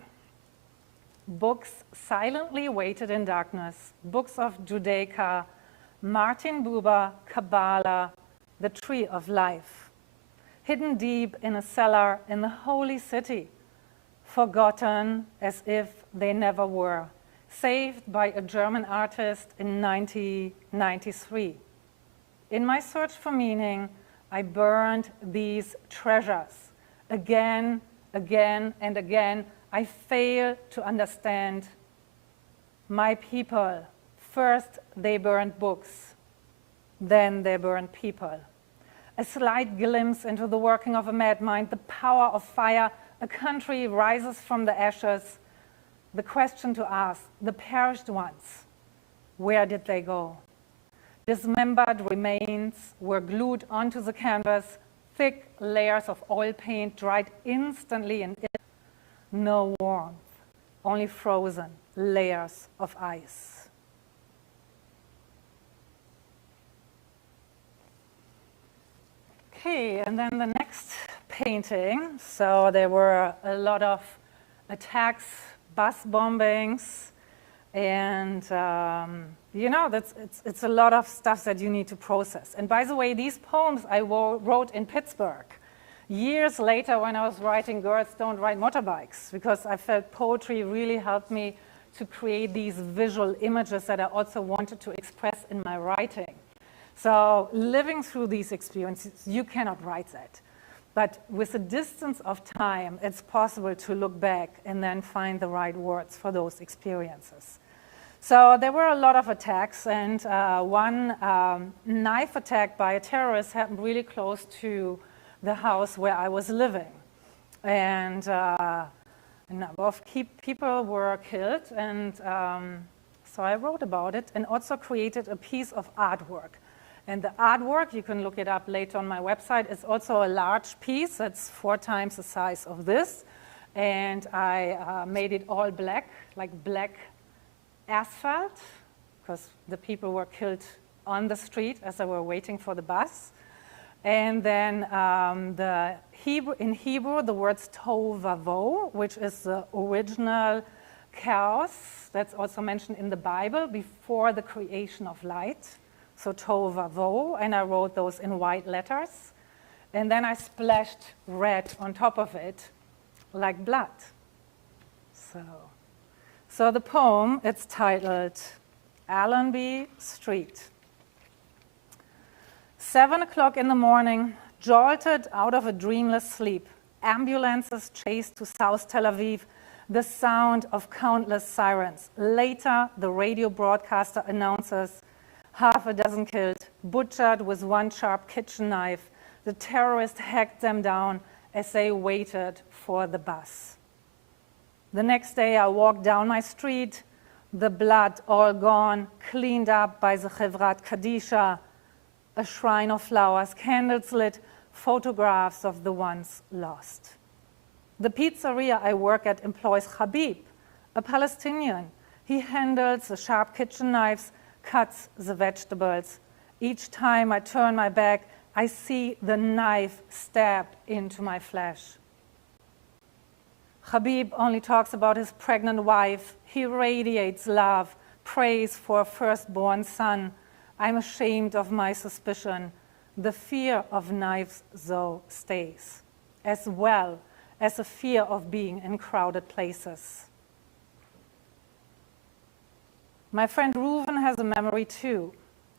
Books silently waited in darkness. Books of Judaica, Martin Buber, Kabbalah, the Tree of Life. Hidden deep in a cellar in the holy city. Forgotten as if they never were, saved by a German artist in 1993. In my search for meaning, I burned these treasures. Again, again, and again, I fail to understand my people. First, they burned books. Then they burned people. A slight glimpse into the working of a mad mind, the power of fire. A country rises from the ashes. The question to ask, the perished ones, where did they go? Dismembered remains were glued onto the canvas. Thick layers of oil paint dried instantly in it. No warmth, only frozen layers of ice. Okay, and then the next painting. So there were a lot of attacks, bus bombings, and you know, it's a lot of stuff that you need to process. And by the way, these poems I wrote in Pittsburgh years later when I was writing Girls Don't Ride Motorbikes, because I felt poetry really helped me to create these visual images that I also wanted to express in my writing. So living through these experiences, you cannot write that. But with a distance of time, it's possible to look back and then find the right words for those experiences. So there were a lot of attacks, and one knife attack by a terrorist happened really close to the house where I was living. And a number of people were killed, and so I wrote about it and also created a piece of artwork. And the artwork, you can look it up later on my website, is also a large piece. It's 4 times the size of this. And I made it all black, like black asphalt, because the people were killed on the street as they were waiting for the bus. And then in Hebrew, the words tohu vavohu, which is the original chaos that's also mentioned in the Bible before the creation of light. So tohu vavohu, and I wrote those in white letters. And then I splashed red on top of it, like blood. So the poem, it's titled Allenby Street. 7 o'clock in the morning, jolted out of a dreamless sleep. Ambulances chased to South Tel Aviv, the sound of countless sirens. Later, the radio broadcaster announces, 6 killed, butchered with 1 sharp kitchen knife. The terrorists hacked them down as they waited for the bus. The next day, I walked down my street, the blood all gone, cleaned up by the Chevrat Kadisha, a shrine of flowers, candles lit, photographs of the ones lost. The pizzeria I work at employs Habib, a Palestinian. He handles the sharp kitchen knives, cuts the vegetables. Each time I turn my back, I see the knife stabbed into my flesh. Habib only talks about his pregnant wife. He radiates love, praise for a firstborn son. I'm ashamed of my suspicion. The fear of knives, though, stays, as well as a fear of being in crowded places. My friend Reuven has a memory too.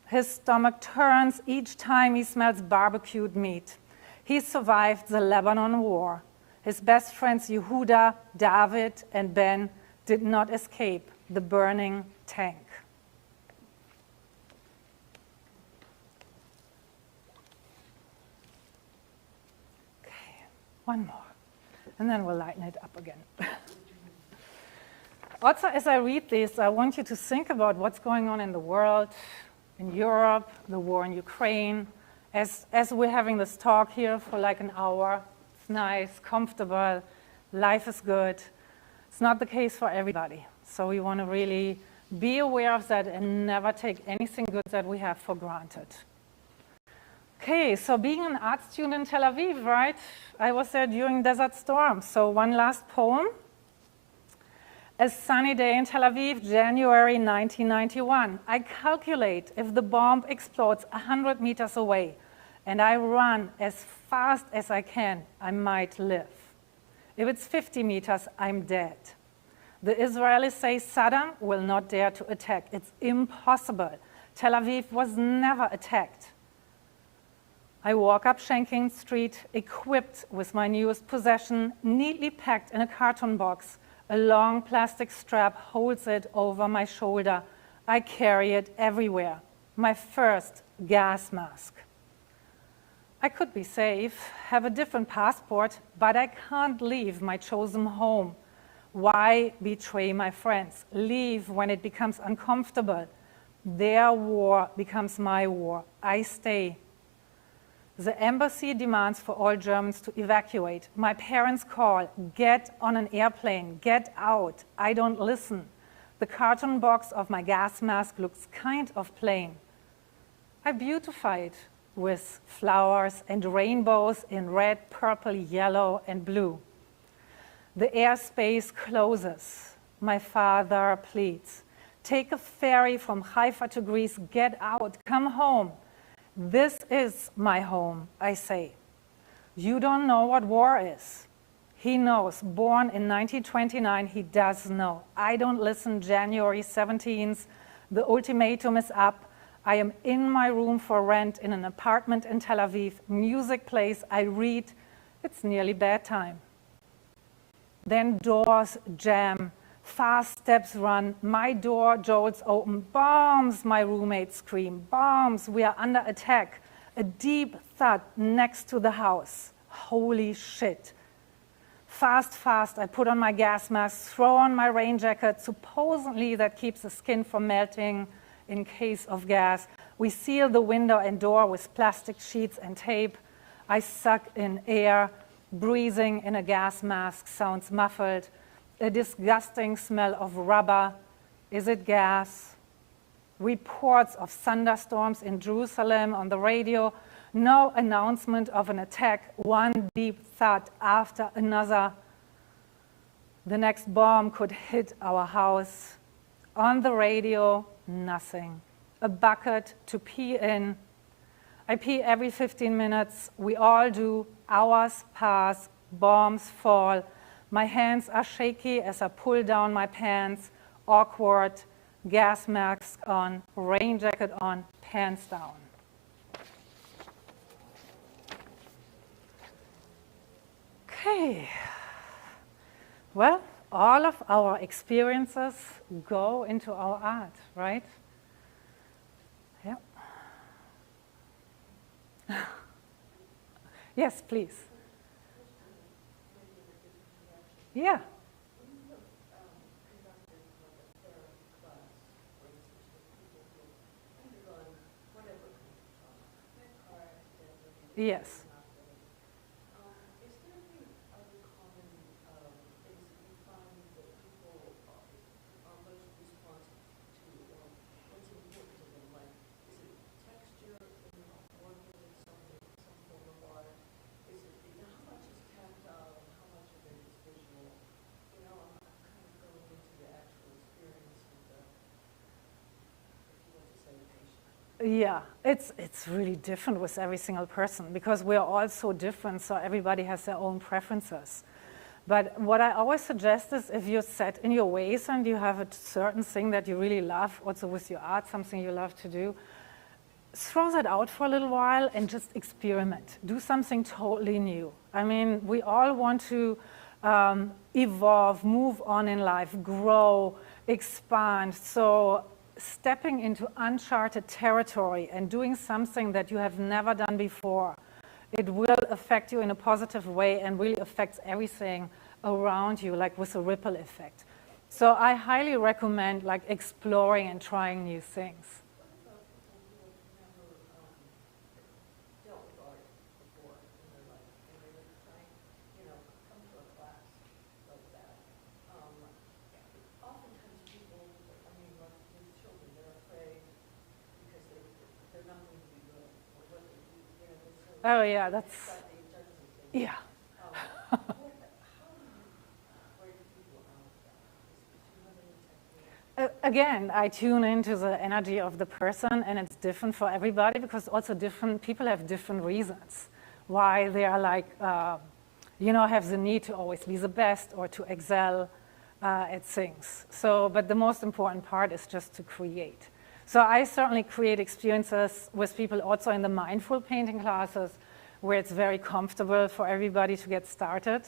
His stomach turns each time he smells barbecued meat. He survived the Lebanon War. His best friends Yehuda, David, and Ben did not escape the burning tank. Okay, one more, and then we'll lighten it up again. Also, as I read this, I want you to think about what's going on in the world, in Europe, the war in Ukraine. As we're having this talk here for like an hour, it's nice, comfortable, life is good. It's not the case for everybody. So we want to really be aware of that and never take anything good that we have for granted. Okay, so being an art student in Tel Aviv, right? I was there during Desert Storm. So one last poem. A sunny day in Tel Aviv, January 1991. I calculate if the bomb explodes 100 meters away and I run as fast as I can, I might live. If it's 50 meters, I'm dead. The Israelis say Saddam will not dare to attack. It's impossible. Tel Aviv was never attacked. I walk up Schenking Street, equipped with my newest possession, neatly packed in a carton box. A long plastic strap holds it over my shoulder. I carry it everywhere. My first gas mask. I could be safe, have a different passport, but I can't leave my chosen home. Why betray my friends? Leave when it becomes uncomfortable. Their war becomes my war. I stay. The embassy demands for all Germans to evacuate. My parents call, get on an airplane, get out. I don't listen. The carton box of my gas mask looks kind of plain. I beautify it with flowers and rainbows in red, purple, yellow, and blue. The airspace closes. My father pleads, take a ferry from Haifa to Greece, get out, come home. This is my home, I say. You don't know what war is. He knows. Born in 1929, he does know. I don't listen. January 17th, the ultimatum is up. I am in my room for rent in an apartment in Tel Aviv. Music plays. I read. It's nearly bedtime. Then doors jam. Fast steps run. My door jolts open. Bombs, my roommates scream. Bombs, we are under attack. A deep thud next to the house. Holy shit. Fast, fast, I put on my gas mask, throw on my rain jacket, supposedly that keeps the skin from melting in case of gas. We seal the window and door with plastic sheets and tape. I suck in air. Breathing in a gas mask sounds muffled. A disgusting smell of rubber. Is it gas? Reports of thunderstorms in Jerusalem on the radio. No announcement of an attack. One deep thud after another. The next bomb could hit our house. On the radio, nothing. A bucket to pee in. I pee every 15 minutes. We all do. Hours pass. Bombs fall. My hands are shaky as I pull down my pants. Awkward. Gas mask on. Rain jacket on. Pants down. Okay. Well, all of our experiences go into our art, right? Yeah. Yes, please. Yeah. Yes. Yeah, it's really different with every single person because we're all so different, so everybody has their own preferences. But what I always suggest is if you're set in your ways and you have a certain thing that you really love, also with your art, something you love to do, throw that out for a little while and just experiment. Do something totally new. I mean, we all want to evolve, move on in life, grow, expand. So stepping into uncharted territory and doing something that you have never done before, it will affect you in a positive way and really affects everything around you, like with a ripple effect. So I highly recommend like exploring and trying new things. Oh yeah, that's, yeah. Again, I tune into the energy of the person, and it's different for everybody because also different people have different reasons why they are like, have the need to always be the best or to excel at things. So, but the most important part is just to create. So I certainly create experiences with people also in the mindful painting classes where it's very comfortable for everybody to get started.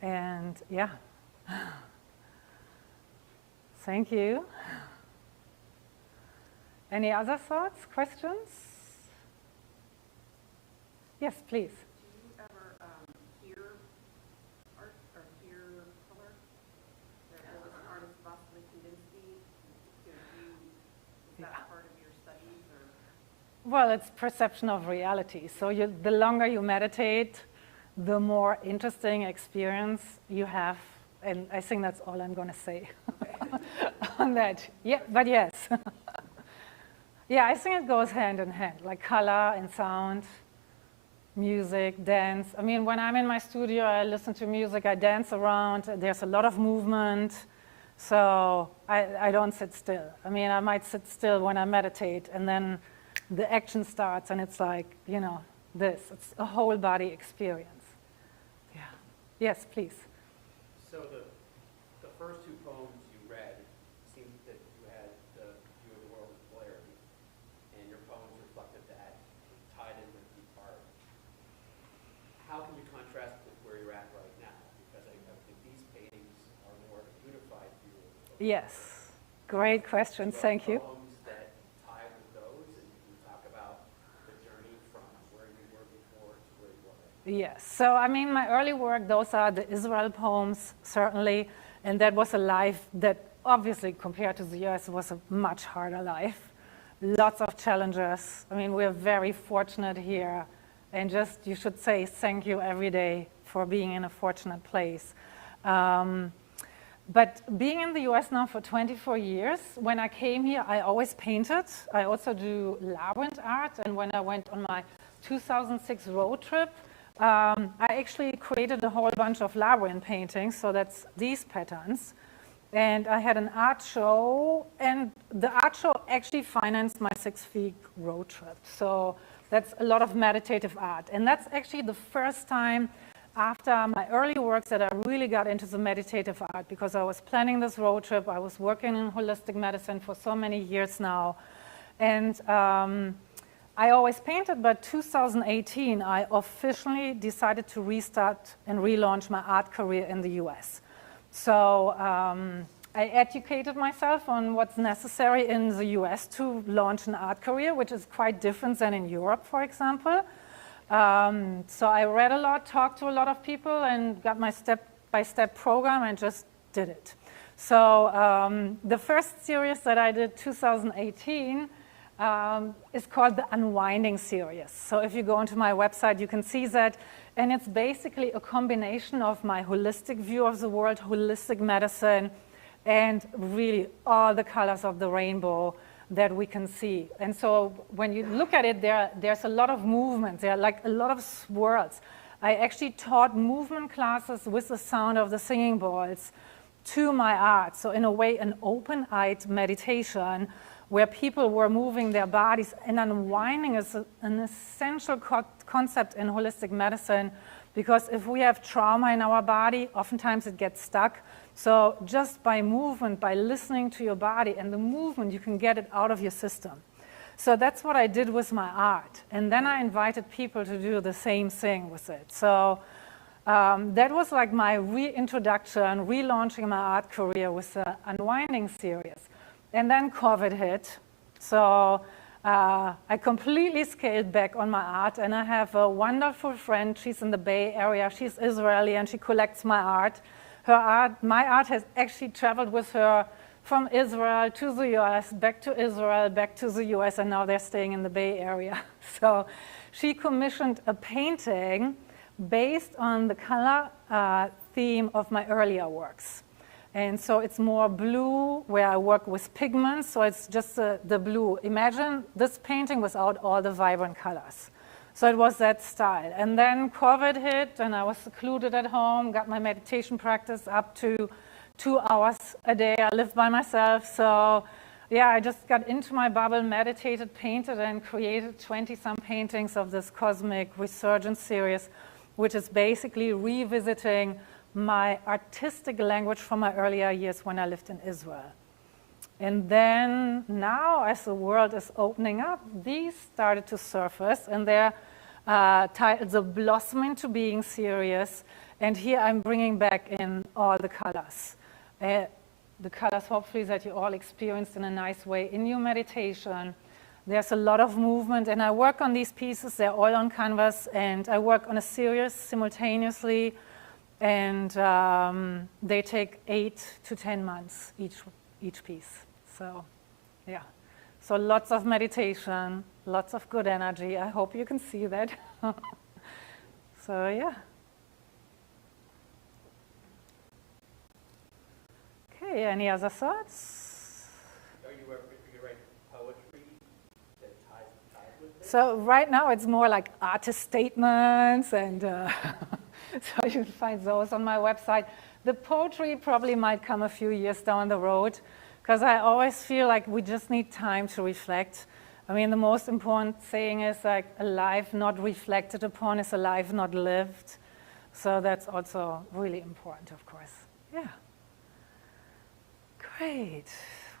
And yeah. Thank you. Any other thoughts, questions? Yes, please. Do you ever hear art or hear color? There was an artist, Vasily Kandinsky, is that part of your studies? Or? Well, it's perception of reality. So the longer you meditate, the more interesting experience you have. And I think that's all I'm going to say on that. Yeah, but yes. Yeah, I think it goes hand in hand, like color and sound, music, dance. I mean, when I'm in my studio, I listen to music, I dance around. There's a lot of movement. So I don't sit still. I mean, I might sit still when I meditate, and then the action starts, and it's like, this. It's a whole body experience. Yeah. Yes, please. So the first two poems you read seemed that you had the view of the world as polarity, and your poems reflected that, tied in with the art. How can you contrast with where you're at right now? Because I think these paintings are more unified view of the world. Yes. Great question. Thank you. Poems that tie with those, and can you talk about the journey from where you were before to where you are? Yes. So, I mean, my early work, those are the Israel poems, certainly. And that was a life that, obviously, compared to the US, was a much harder life. Lots of challenges. I mean, we're very fortunate here. And just, you should say thank you every day for being in a fortunate place. But being in the US now for 24 years, when I came here, I always painted. I also do labyrinth art. And when I went on my 2006 road trip, I actually created a whole bunch of labyrinth paintings, so that's these patterns. And I had an art show, and the art show actually financed my 6-week road trip. So that's a lot of meditative art. And that's actually the first time after my early works that I really got into the meditative art, because I was planning this road trip. I was working in holistic medicine for so many years now. And I always painted, but 2018, I officially decided to restart and relaunch my art career in the US. So I educated myself on what's necessary in the US to launch an art career, which is quite different than in Europe, for example. So I read a lot, talked to a lot of people, and got my step-by-step program and just did it. So the first series that I did 2018 is called the Unwinding series. So if you go onto my website, you can see that. And it's basically a combination of my holistic view of the world, holistic medicine, and really all the colors of the rainbow that we can see. And so when you look at it, there's a lot of movement. There are like a lot of swirls. I actually taught movement classes with the sound of the singing bowls to my art. So in a way, an open-eyed meditation where people were moving their bodies, and unwinding is an essential concept in holistic medicine, because if we have trauma in our body, oftentimes it gets stuck. So just by movement, by listening to your body and the movement, you can get it out of your system. So that's what I did with my art. And then I invited people to do the same thing with it. So that was like my reintroduction, relaunching my art career with the Unwinding series. And then COVID hit. So I completely scaled back on my art. And I have a wonderful friend. She's in the Bay Area. She's Israeli, and she collects my art. My art has actually traveled with her from Israel to the US, back to Israel, back to the US, and now they're staying in the Bay Area. So she commissioned a painting based on the color theme of my earlier works. And so it's more blue, where I work with pigments, so it's just the blue. Imagine this painting without all the vibrant colors. So it was that style. And then COVID hit, and I was secluded at home, got my meditation practice up to 2 hours a day. I lived by myself. So yeah, I just got into my bubble, meditated, painted, and created 20-some paintings of this cosmic resurgence series, which is basically revisiting my artistic language from my earlier years when I lived in Israel. And then now, as the world is opening up, these started to surface, and they're titled The Blossom into Being series. And here I'm bringing back in all the colors. The colors, hopefully, that you all experienced in a nice way in your meditation. There's a lot of movement, and I work on these pieces. They're all on canvas, and I work on a series simultaneously, and they take 8 to 10 months each piece. So, yeah. So lots of meditation, lots of good energy. I hope you can see that. So, yeah. Okay, any other thoughts? Are you write poetry that ties with this? So right now it's more like artist statements, and so you can find those on my website. The poetry probably might come a few years down the road, because I always feel like we just need time to reflect. I mean, the most important saying is like, a life not reflected upon is a life not lived. So that's also really important, of course. Yeah. Great.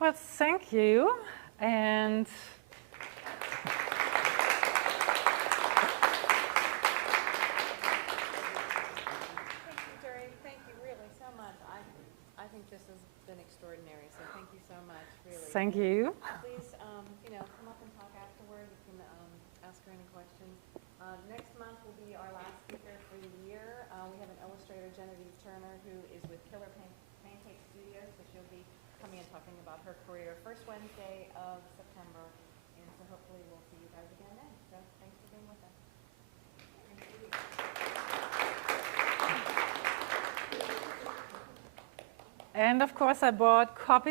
Well, thank you. And Thank you really so much. I think this has been extraordinary, so thank you so much, really. thank you. Please, come up and talk afterward. You can ask her any questions. Next month will be our last speaker for the year. We have an illustrator, Genevieve Turner, who is with Killer Pancake Studios, so she'll be coming and talking about her career first Wednesday of September, and so hopefully we'll see you guys again then. So thanks for being with us. And of course, I bought copies